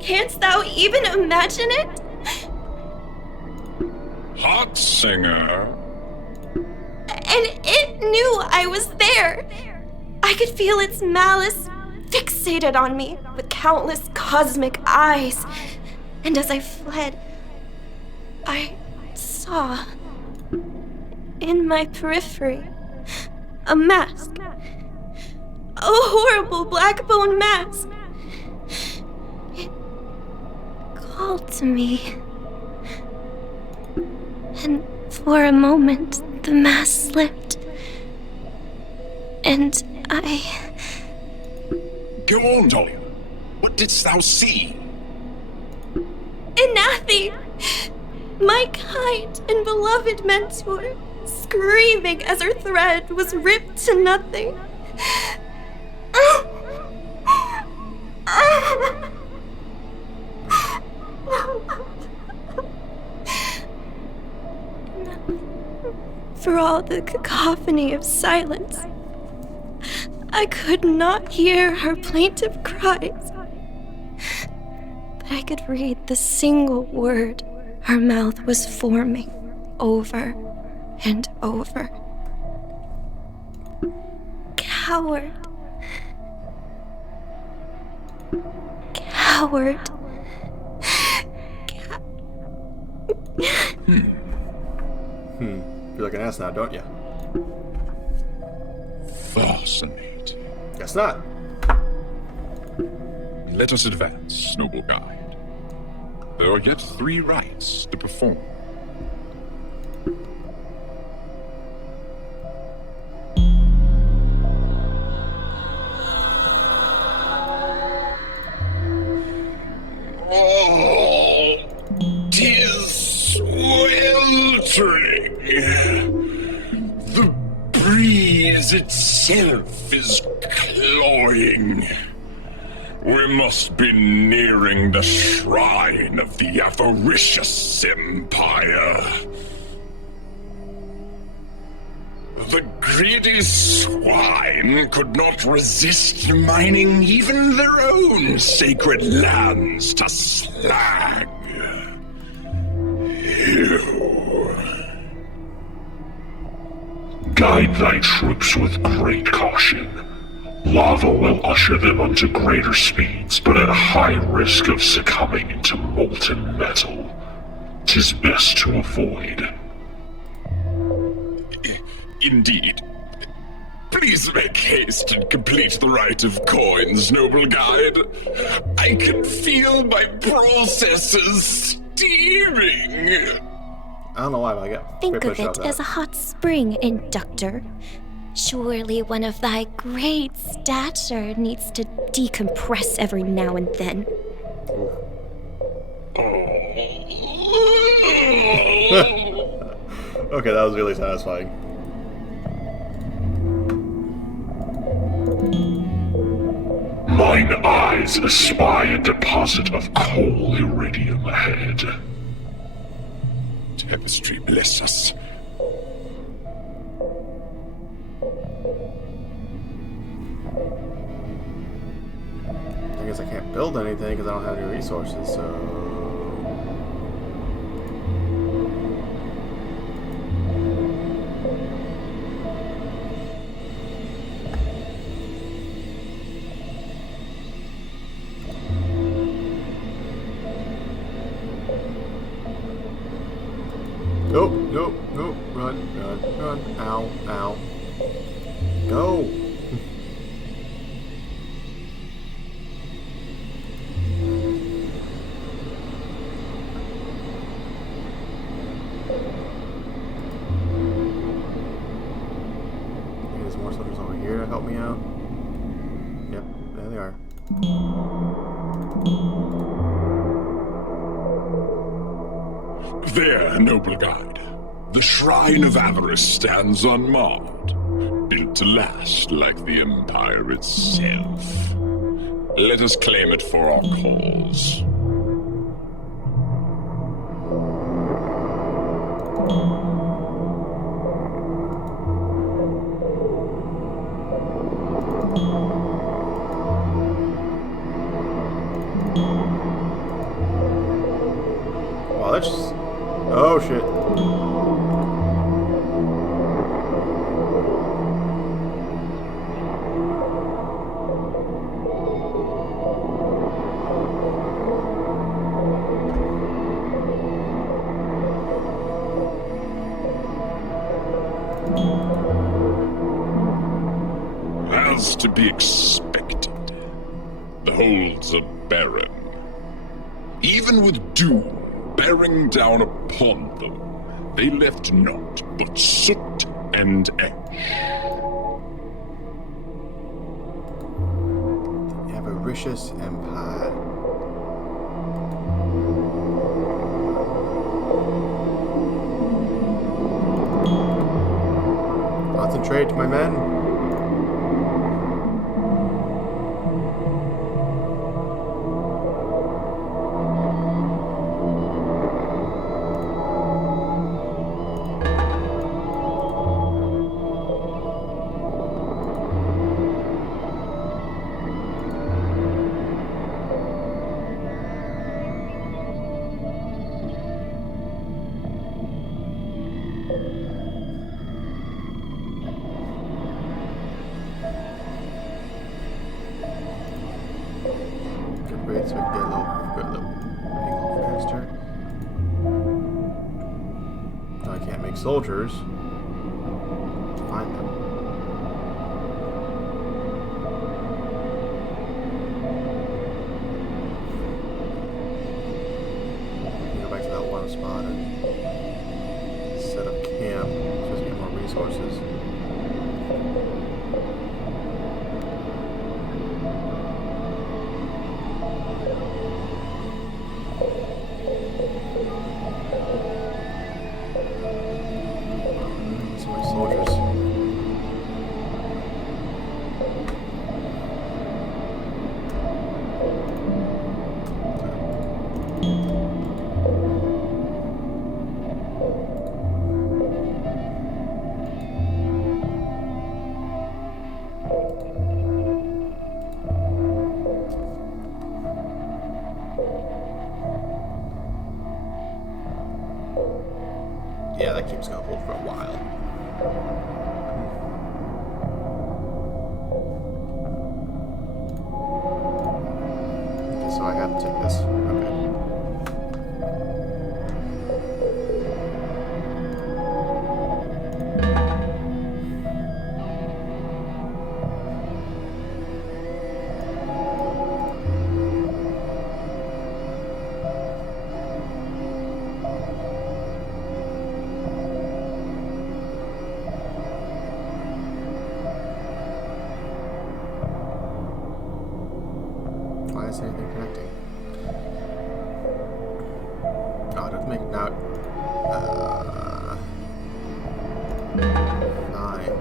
Canst thou even imagine it? Heart singer? And it knew I was there. I could feel its malice fixated on me with countless cosmic eyes. And as I fled, I saw in my periphery a mask. A horrible black bone mask. It called to me. And for a moment, the mask slipped. And I... Go on, Dahlia. What didst thou see? Inathi! My kind and beloved mentor, screaming as her thread was ripped to nothing. For all the cacophony of silence, I could not hear her plaintive cries, but I could read the single word her mouth was forming over and over. Coward. Coward. Feel like an ass now, don't you? Fascinating. Guess not. Let us advance, noble guide. There are yet 3 rites to perform. Oh, 'tis sweltering. The breeze itself is cloying. We must be nearing the shrine of the avaricious empire. The greedy swine could not resist mining even their own sacred lands to slag. Ew. Guide thy troops with great caution. Lava will usher them onto greater speeds, but at a high risk of succumbing into molten metal. 'Tis best to avoid. Indeed. Please make haste and complete the rite of coins, noble guide. I can feel my processes steaming. I don't know why, but I get Think very of pushed off it that. as a hot spring, inductor. Surely one of thy great stature needs to decompress every now and then. Okay, that was really satisfying. Mine eyes espy a deposit of coal iridium ahead. Tapestry bless us. I guess I can't build anything because I don't have any resources, so... Nope, nope, nope. Run, run, run. Ow, ow. Go! There's more soldiers over here to help me out. Yep, there they are. There, noble guide. The Shrine of Avarice stands unmarred, built to last like the Empire itself. Let us claim it for our cause. Wow, that's just... Oh, shit. As to be expected, the holds are barren. Even with doom bearing down upon them, they left naught but soot and ash. Avaricious Empire. Concentrate, my men. Upgrade so I can get a little faster. No, I can't make soldiers. Find them. Go back to that one spot and set up camp so we get more resources. Yeah, that keeps going for a while. Okay, so I have to take this. Okay. Why is anything connecting? Oh, it doesn't make it now. Fine.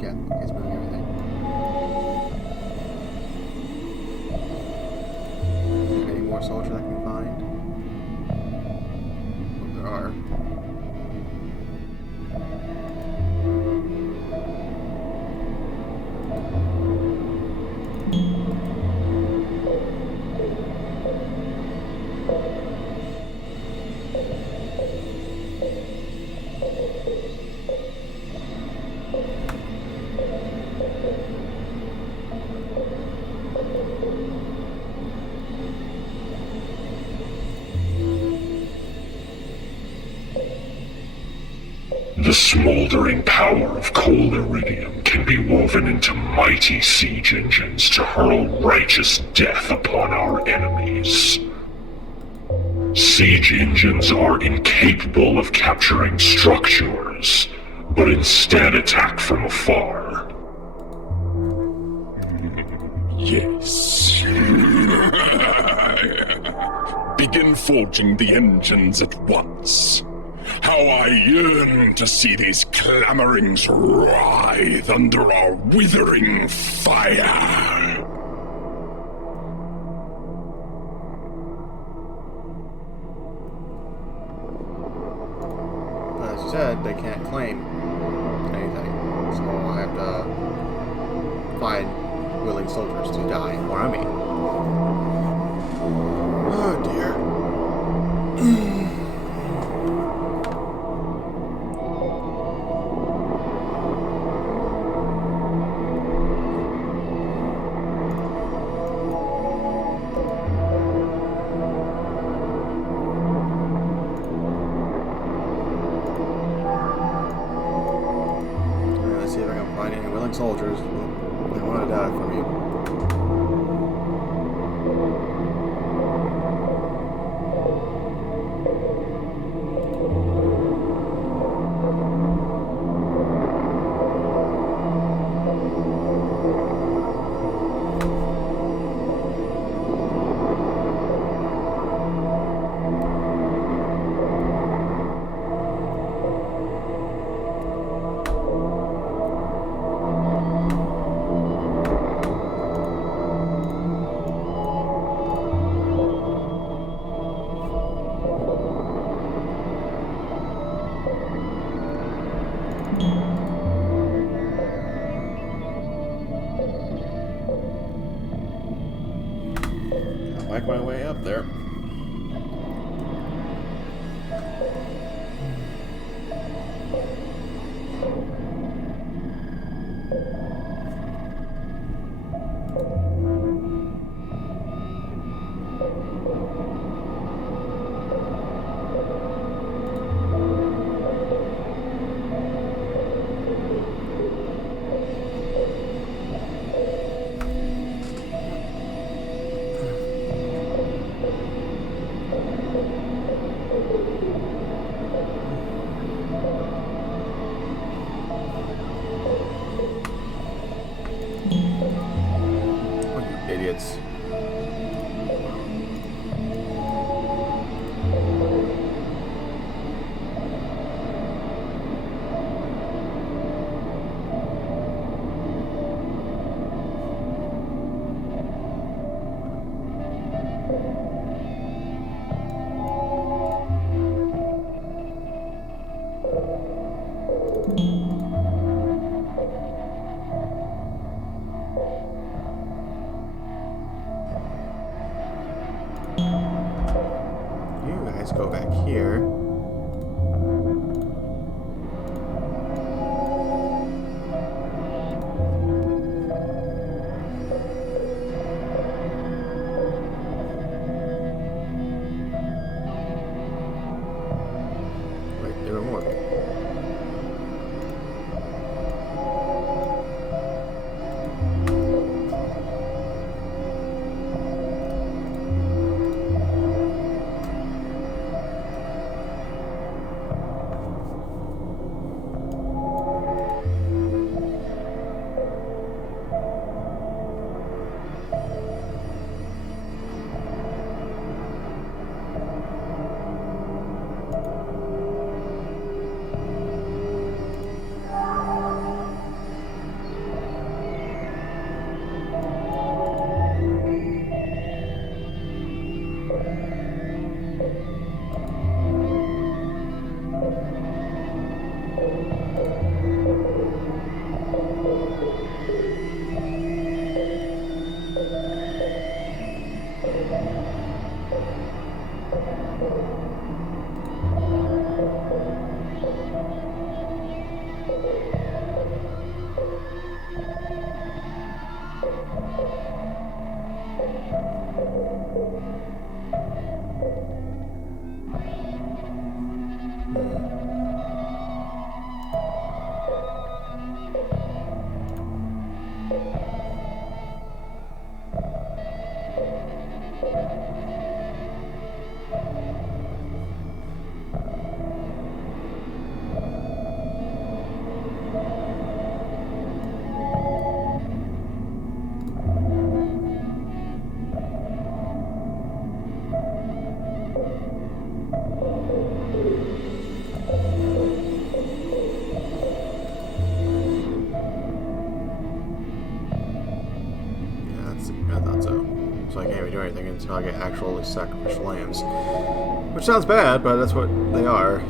Yeah, it's moving everything. Is there any more soldiers I can find? Oh, there are. The smoldering power of coal iridium can be woven into mighty siege engines to hurl righteous death upon our enemies. Siege engines are incapable of capturing structures, but instead attack from afar. Yes. Begin forging the engines at once. How I yearn to see these clamorings writhe under our withering fire! As you said, they can't claim anything, so I have to find willing soldiers to die for me. Oh dear. Let's see if I can find any willing soldiers that want to die for me. I'll make my way up there. Idiots. everything until I get actual sacrificial lambs. Which sounds bad, but that's what they are.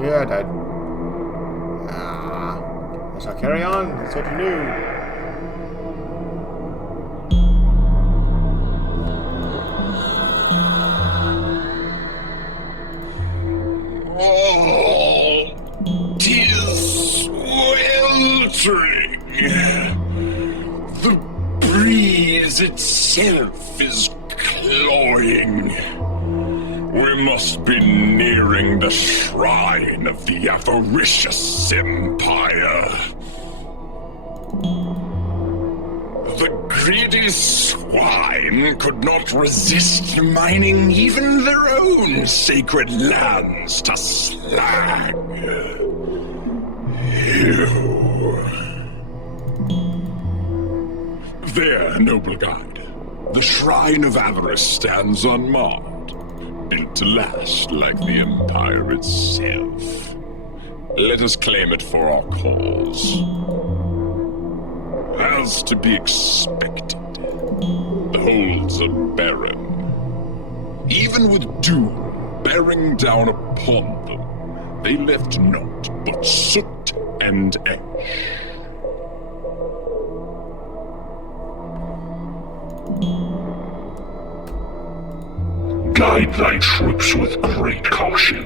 Yeah, I died. I shall carry on. That's what you knew. Oh, 'tis sweltering. The breeze itself is cloying. We must be nearing the shrine of the avaricious empire. The greedy swine could not resist mining even their own sacred lands to slag. There, noble guide. The shrine of avarice stands unmarked. Built to last like the Empire itself. Let us claim it for our cause. As to be expected, the holds are barren. Even with doom bearing down upon them, they left naught but soot and ash. Guide thy troops with great caution.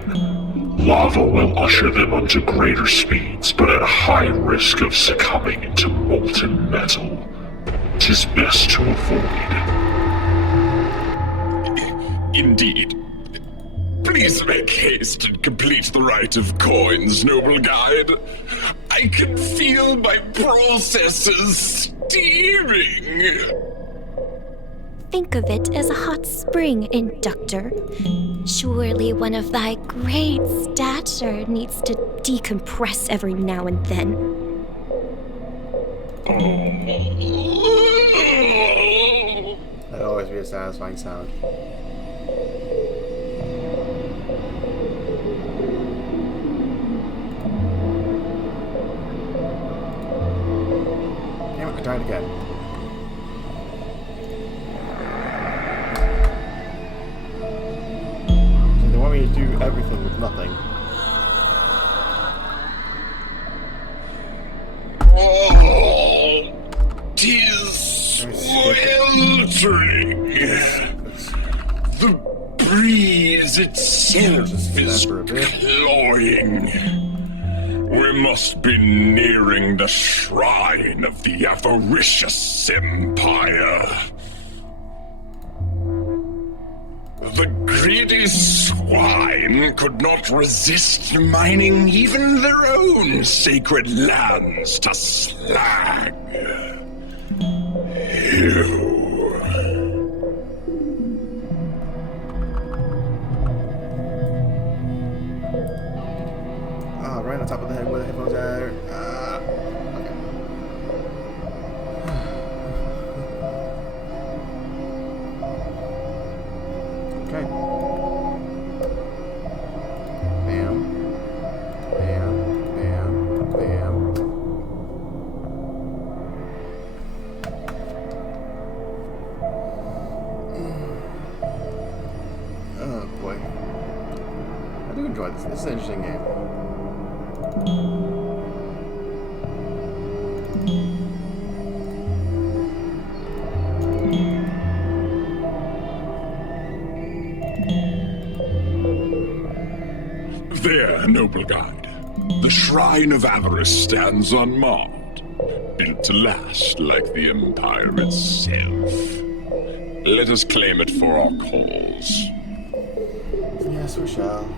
Lava will usher them onto greater speeds, but at a high risk of succumbing into molten metal. 'Tis best to avoid. Indeed. Please make haste and complete the rite of coins, noble guide. I can feel my processes steaming. Think of it as a hot spring, Inductor. Surely one of thy great stature needs to decompress every now and then. That'll always be a satisfying sound. Damn it, I died again. They want me to do everything with nothing. Oh, 'tis sweltering. The breeze itself is cloying. We must be nearing the shrine of the avaricious empire. The greedy swine could not resist mining even their own sacred lands to slag. Right on top of the head where the headphones are. Okay. Bam. Bam. Bam. Bam. Oh boy. I do enjoy this. This is an interesting game. There, noble guide. The shrine of avarice stands unmarked. built to last like the Empire itself. Let us claim it for our cause. Yes, we shall.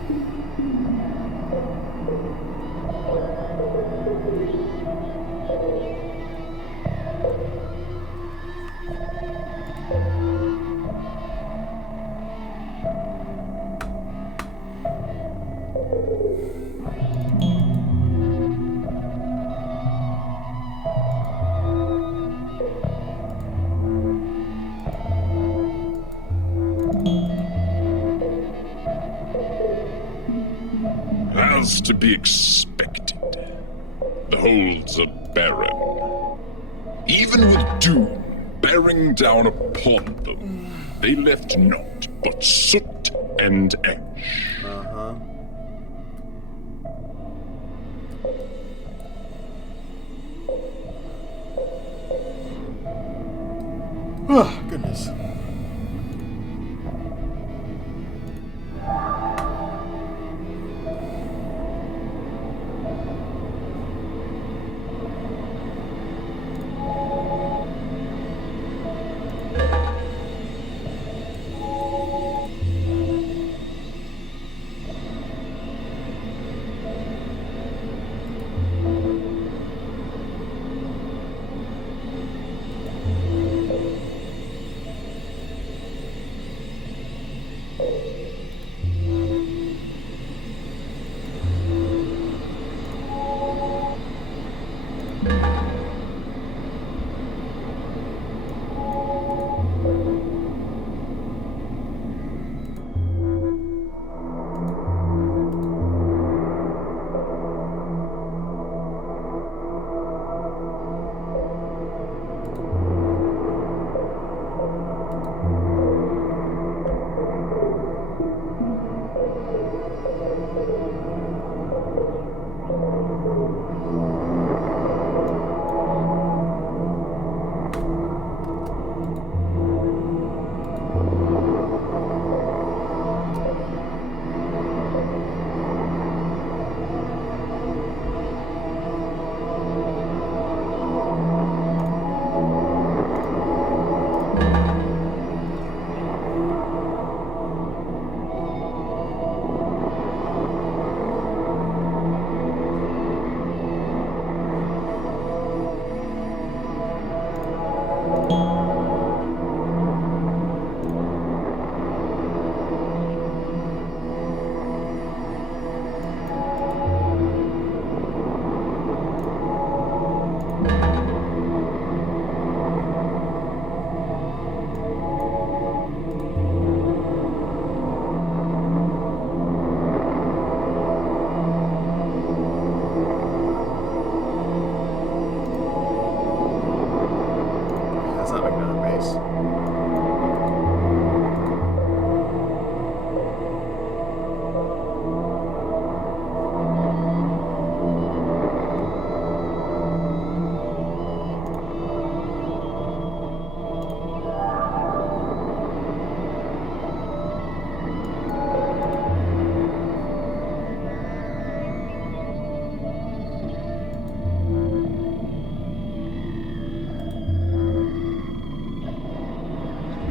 As to be expected, the holds are barren. Even with doom bearing down upon them, they left naught but soot and ash. Oh, goodness.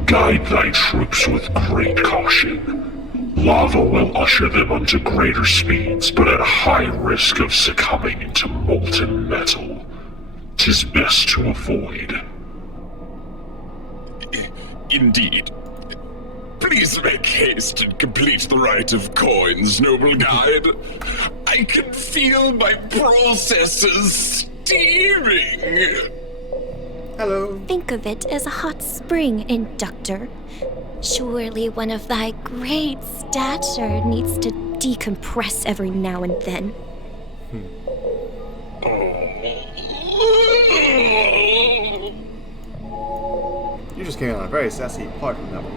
Guide thy troops with great caution. Lava will usher them unto greater speeds, but at a high risk of succumbing into molten metal. 'Tis best to avoid. Indeed. Please make haste and complete the rite of coins, noble guide. I can feel my processes steaming. Hello. Think of it as a hot spring, inductor. Surely one of thy great stature needs to decompress every now and then. You just came on a very sassy part from that one.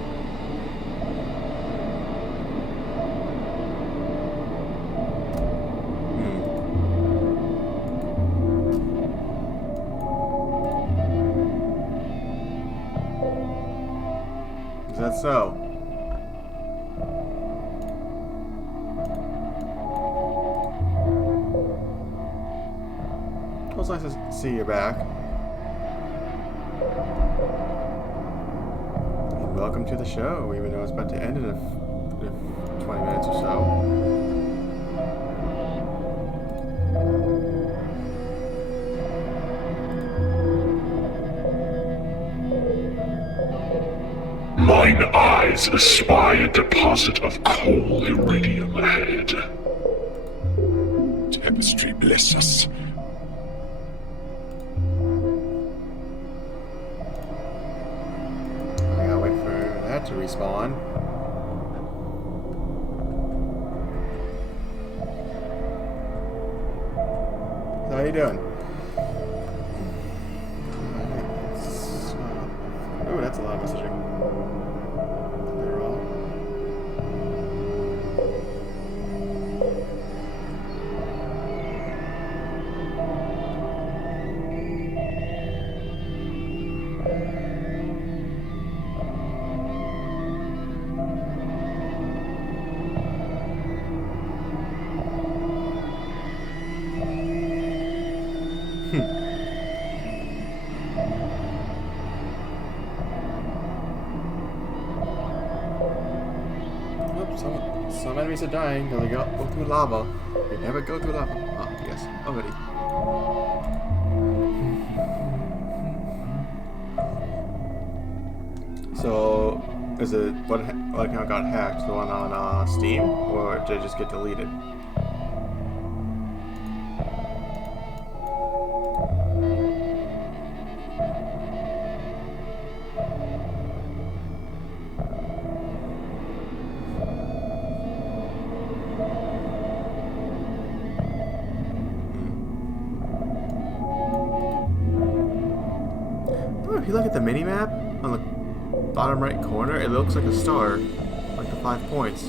Is that so? Well, it's nice to see you back. welcome to the show, even though it's about to end in 20 minutes or so. Mine eyes espy a deposit of coal iridium ahead. Tapestry bless us. I gotta wait for that to respawn. So how you doing? Oh, that's a lot of messaging. They're all. Some enemies are dying because they go through lava. They never go through lava. Oh, yes, already. So, is it what account got hacked? The one on Steam, or did it just get deleted? If you look at the mini-map on the bottom right corner, it looks like a star, like the 5 points.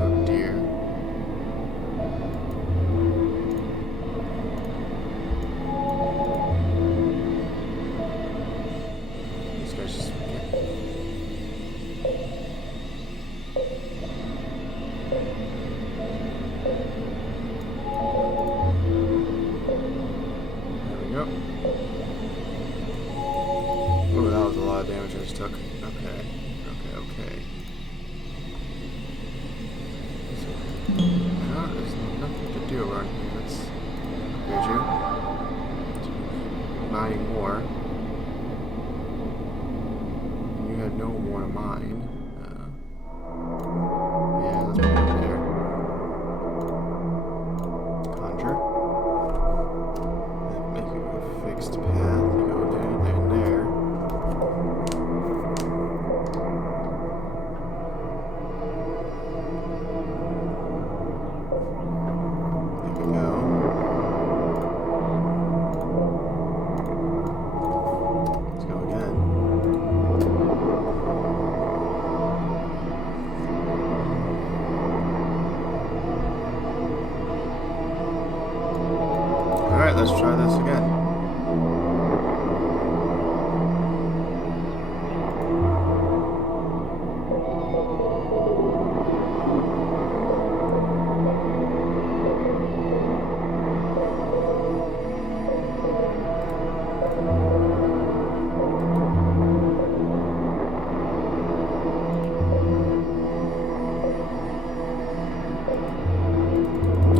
Oh dear. These guys just... Oh, that was a lot of damage I just took. Okay. So, now there's nothing to do around here. Let's upgrade you. Mining more. You had no more to mine. Yeah, let's put it there. Conjure. Make it a fixed path. You go there, there, and there. There we go. Let's go again. Alright, let's try this again.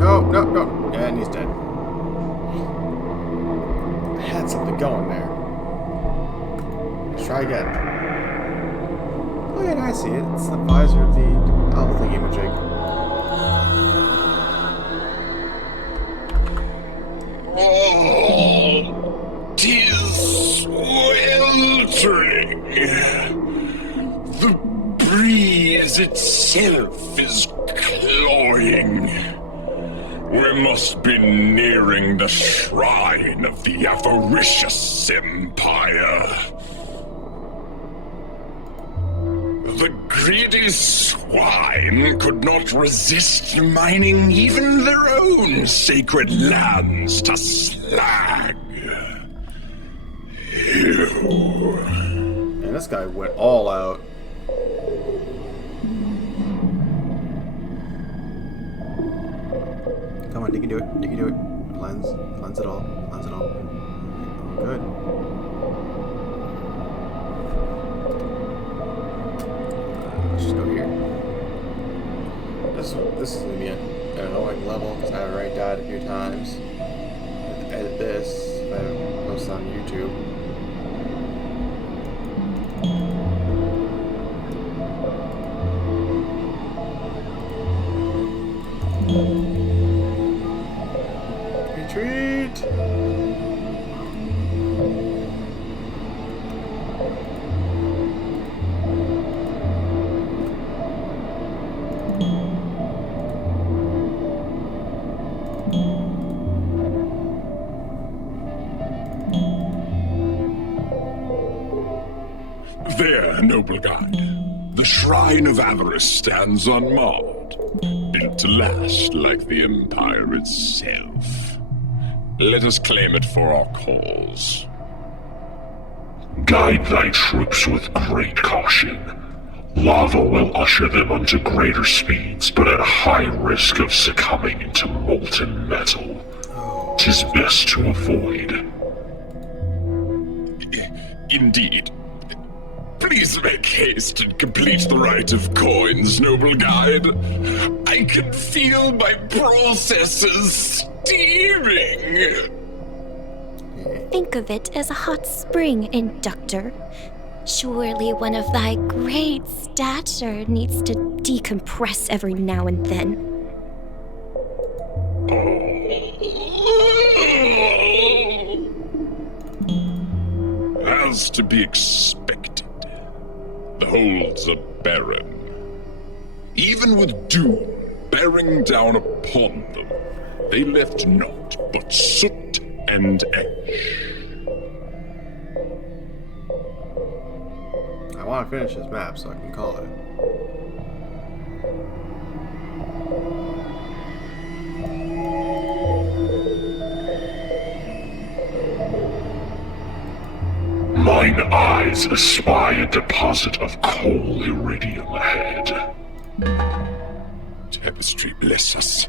No. Yeah, and he's dead. I had something going there. Let's try again. Oh yeah, I see it. It's the visor of the owl thingy-majig. Oh, 'tis sweltering. The breeze itself is cloying. We must be nearing the shrine of the avaricious empire. The greedy swine could not resist mining even their own sacred lands to slag. Ew. Man, this guy went all out. on, you can do it. You can do it. Cleanse it all. Cleanse it all. Oh, good. Let's just go here. This is gonna be an annoying level because I already died a few times. I have to edit this if I post it on YouTube. Retreat! There, noble guide. The Shrine of Avarice stands unmarred, built to last like the Empire itself. Let us claim it for our cause. Guide thy troops with great caution. Lava will usher them unto greater speeds, but at a high risk of succumbing into molten metal. 'Tis best to avoid. Indeed. Please make haste and complete the rite of coins, noble guide. I can feel my processes steaming. Think of it as a hot spring, inductor. Surely one of thy great stature needs to decompress every now and then. As to be expected, the holds are barren. Even with doom bearing down upon them, they left naught but soot and ash. I want to finish this map so I can call it. Mine eyes espy a deposit of coal iridium ahead. Tapestry bless us.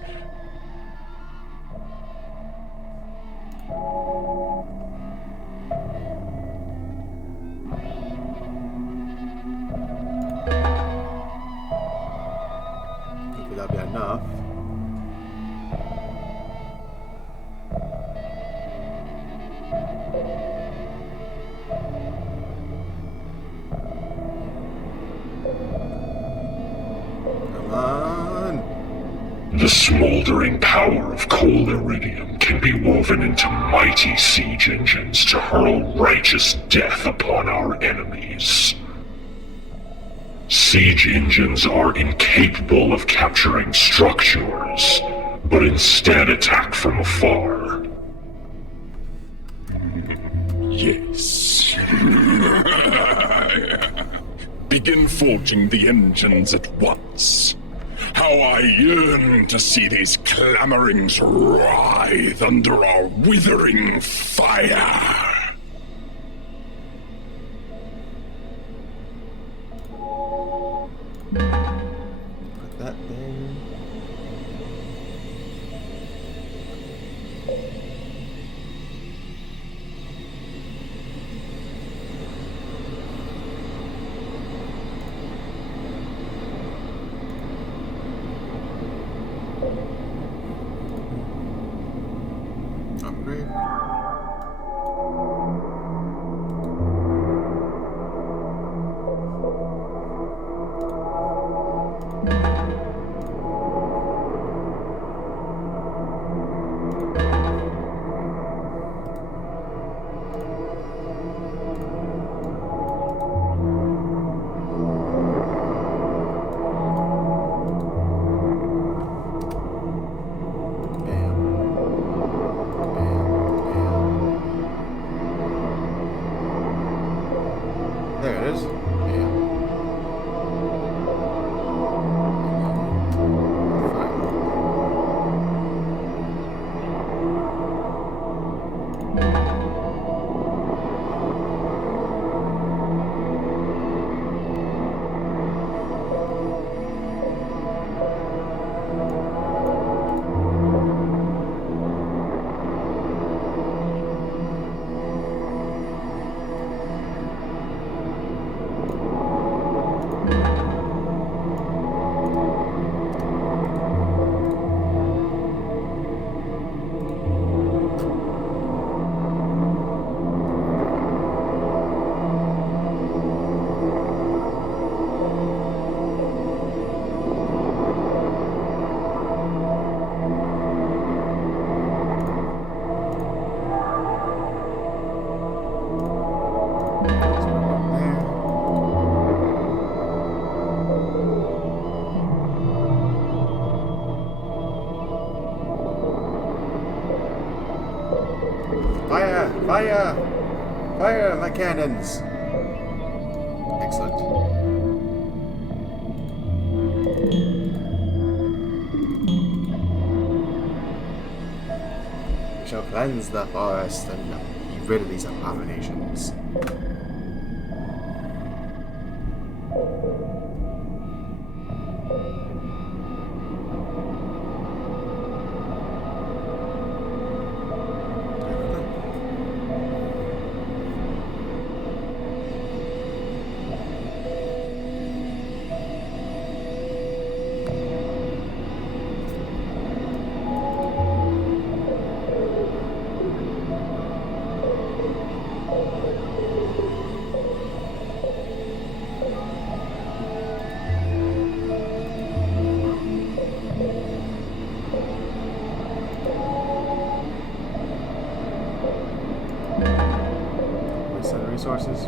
Hopefully that'll be enough. Come on. The smoldering power of coal iridium can be woven into mighty siege engines to hurl righteous death upon our enemies. Siege engines are incapable of capturing structures, but instead attack from afar. Yes. Begin forging the engines at once. How I yearn to see these clamorings writhe under our withering fire. Put that thing. Upgrade. Bam. Bam. Bam. Fire! Fire, my cannons! Excellent. We shall cleanse the forest and be rid of these abominations. Resources.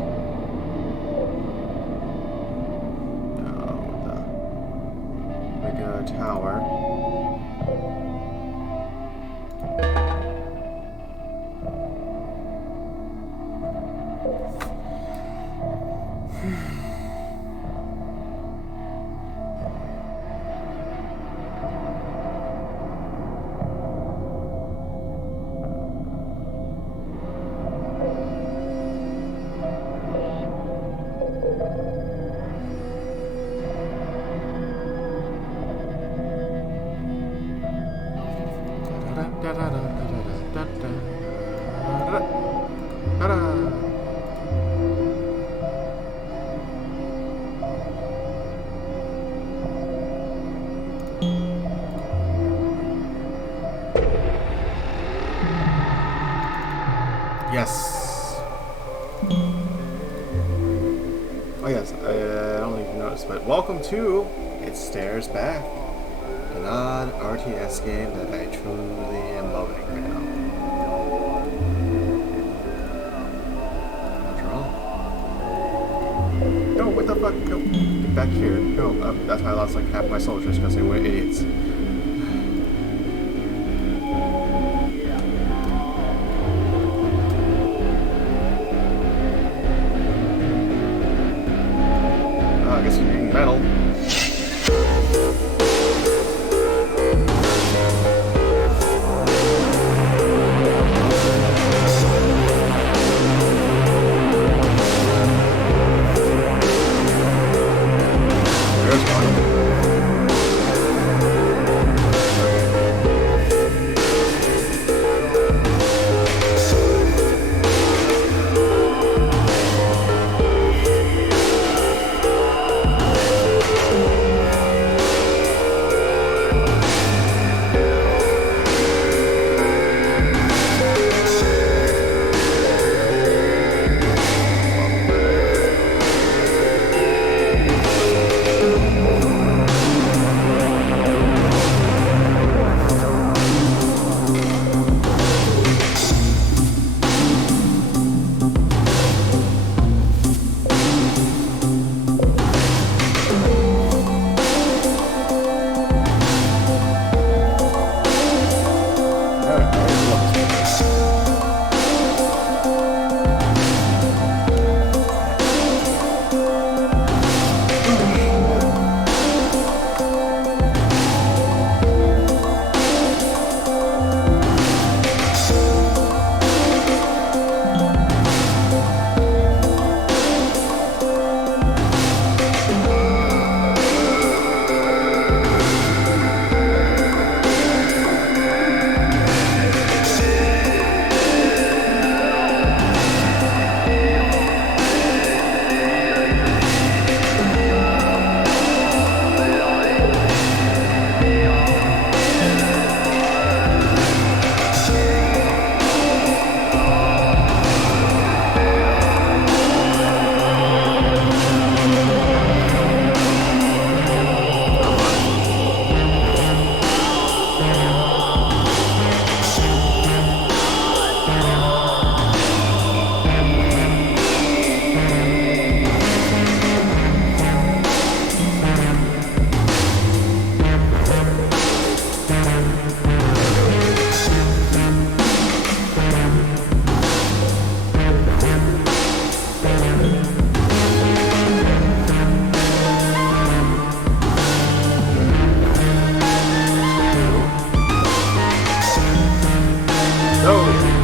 Make a tower. Yes. Oh yes, I don't even notice, but welcome to It Stares Back, an odd RTS game that I truly am loving right now. After all. No, what the fuck? No, get back here. No, that's why I lost like half my soldiers because they were idiots. I guess you're using metal. There's one.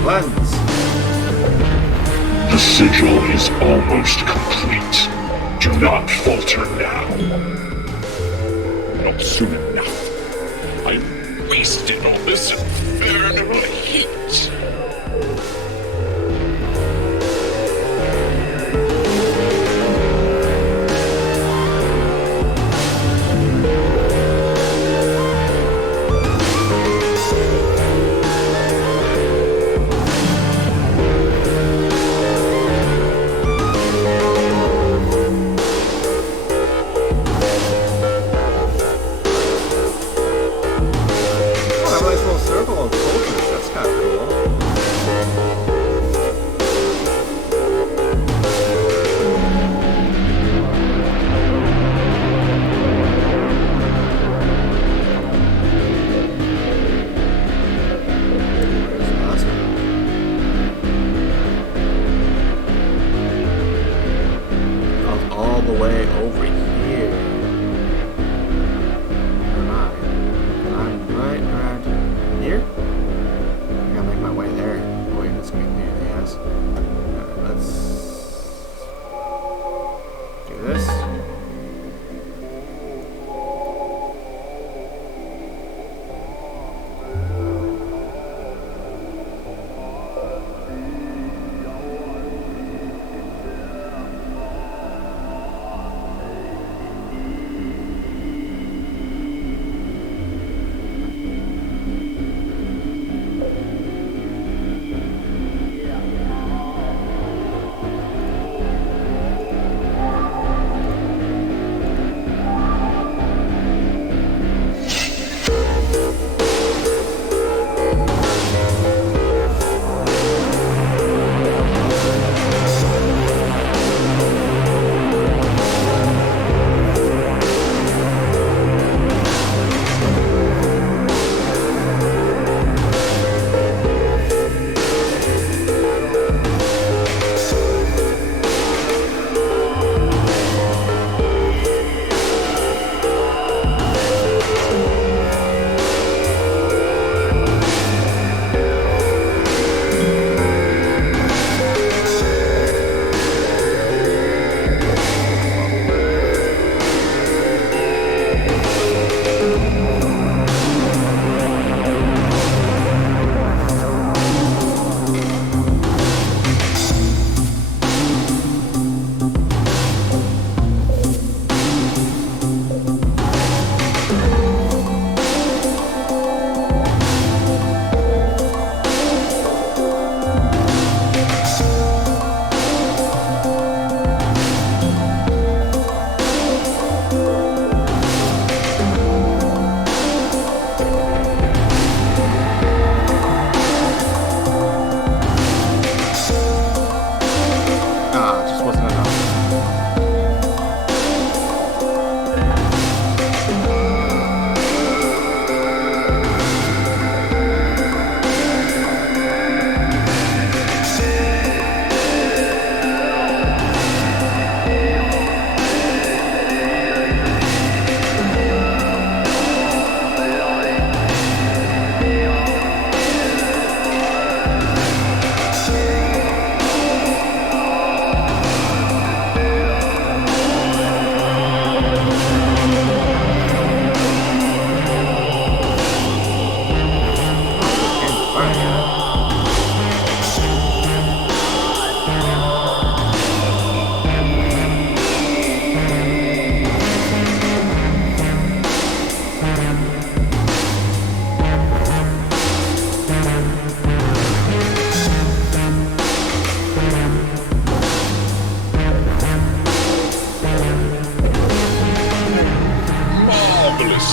Cleanse. The sigil is almost complete. Do not falter now. Not soon enough. I've wasted all this infernal heat.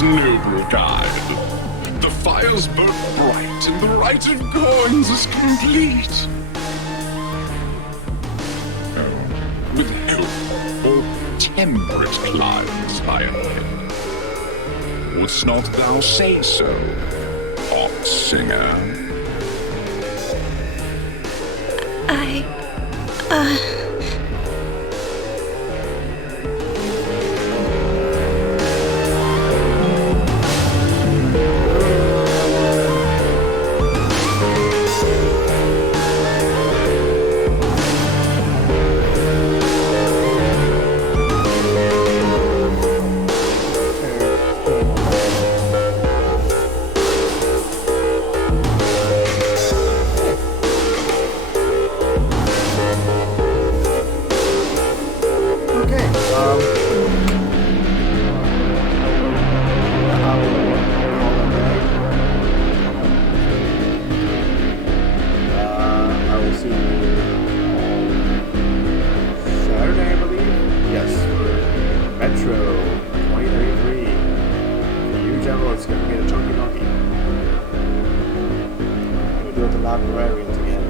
noble guide. The fires burn bright, and the rite of coins is complete. With healthful, temperate climes lie ahead. Wouldst not thou say so, hot singer? librarians again.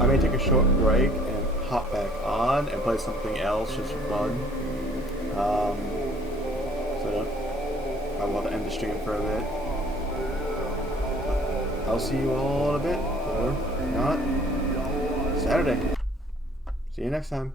I may take a short break and hop back on and play something else just for fun. So I'm about to end the stream for a bit. I'll see you all in a bit, or not. Saturday. See you next time.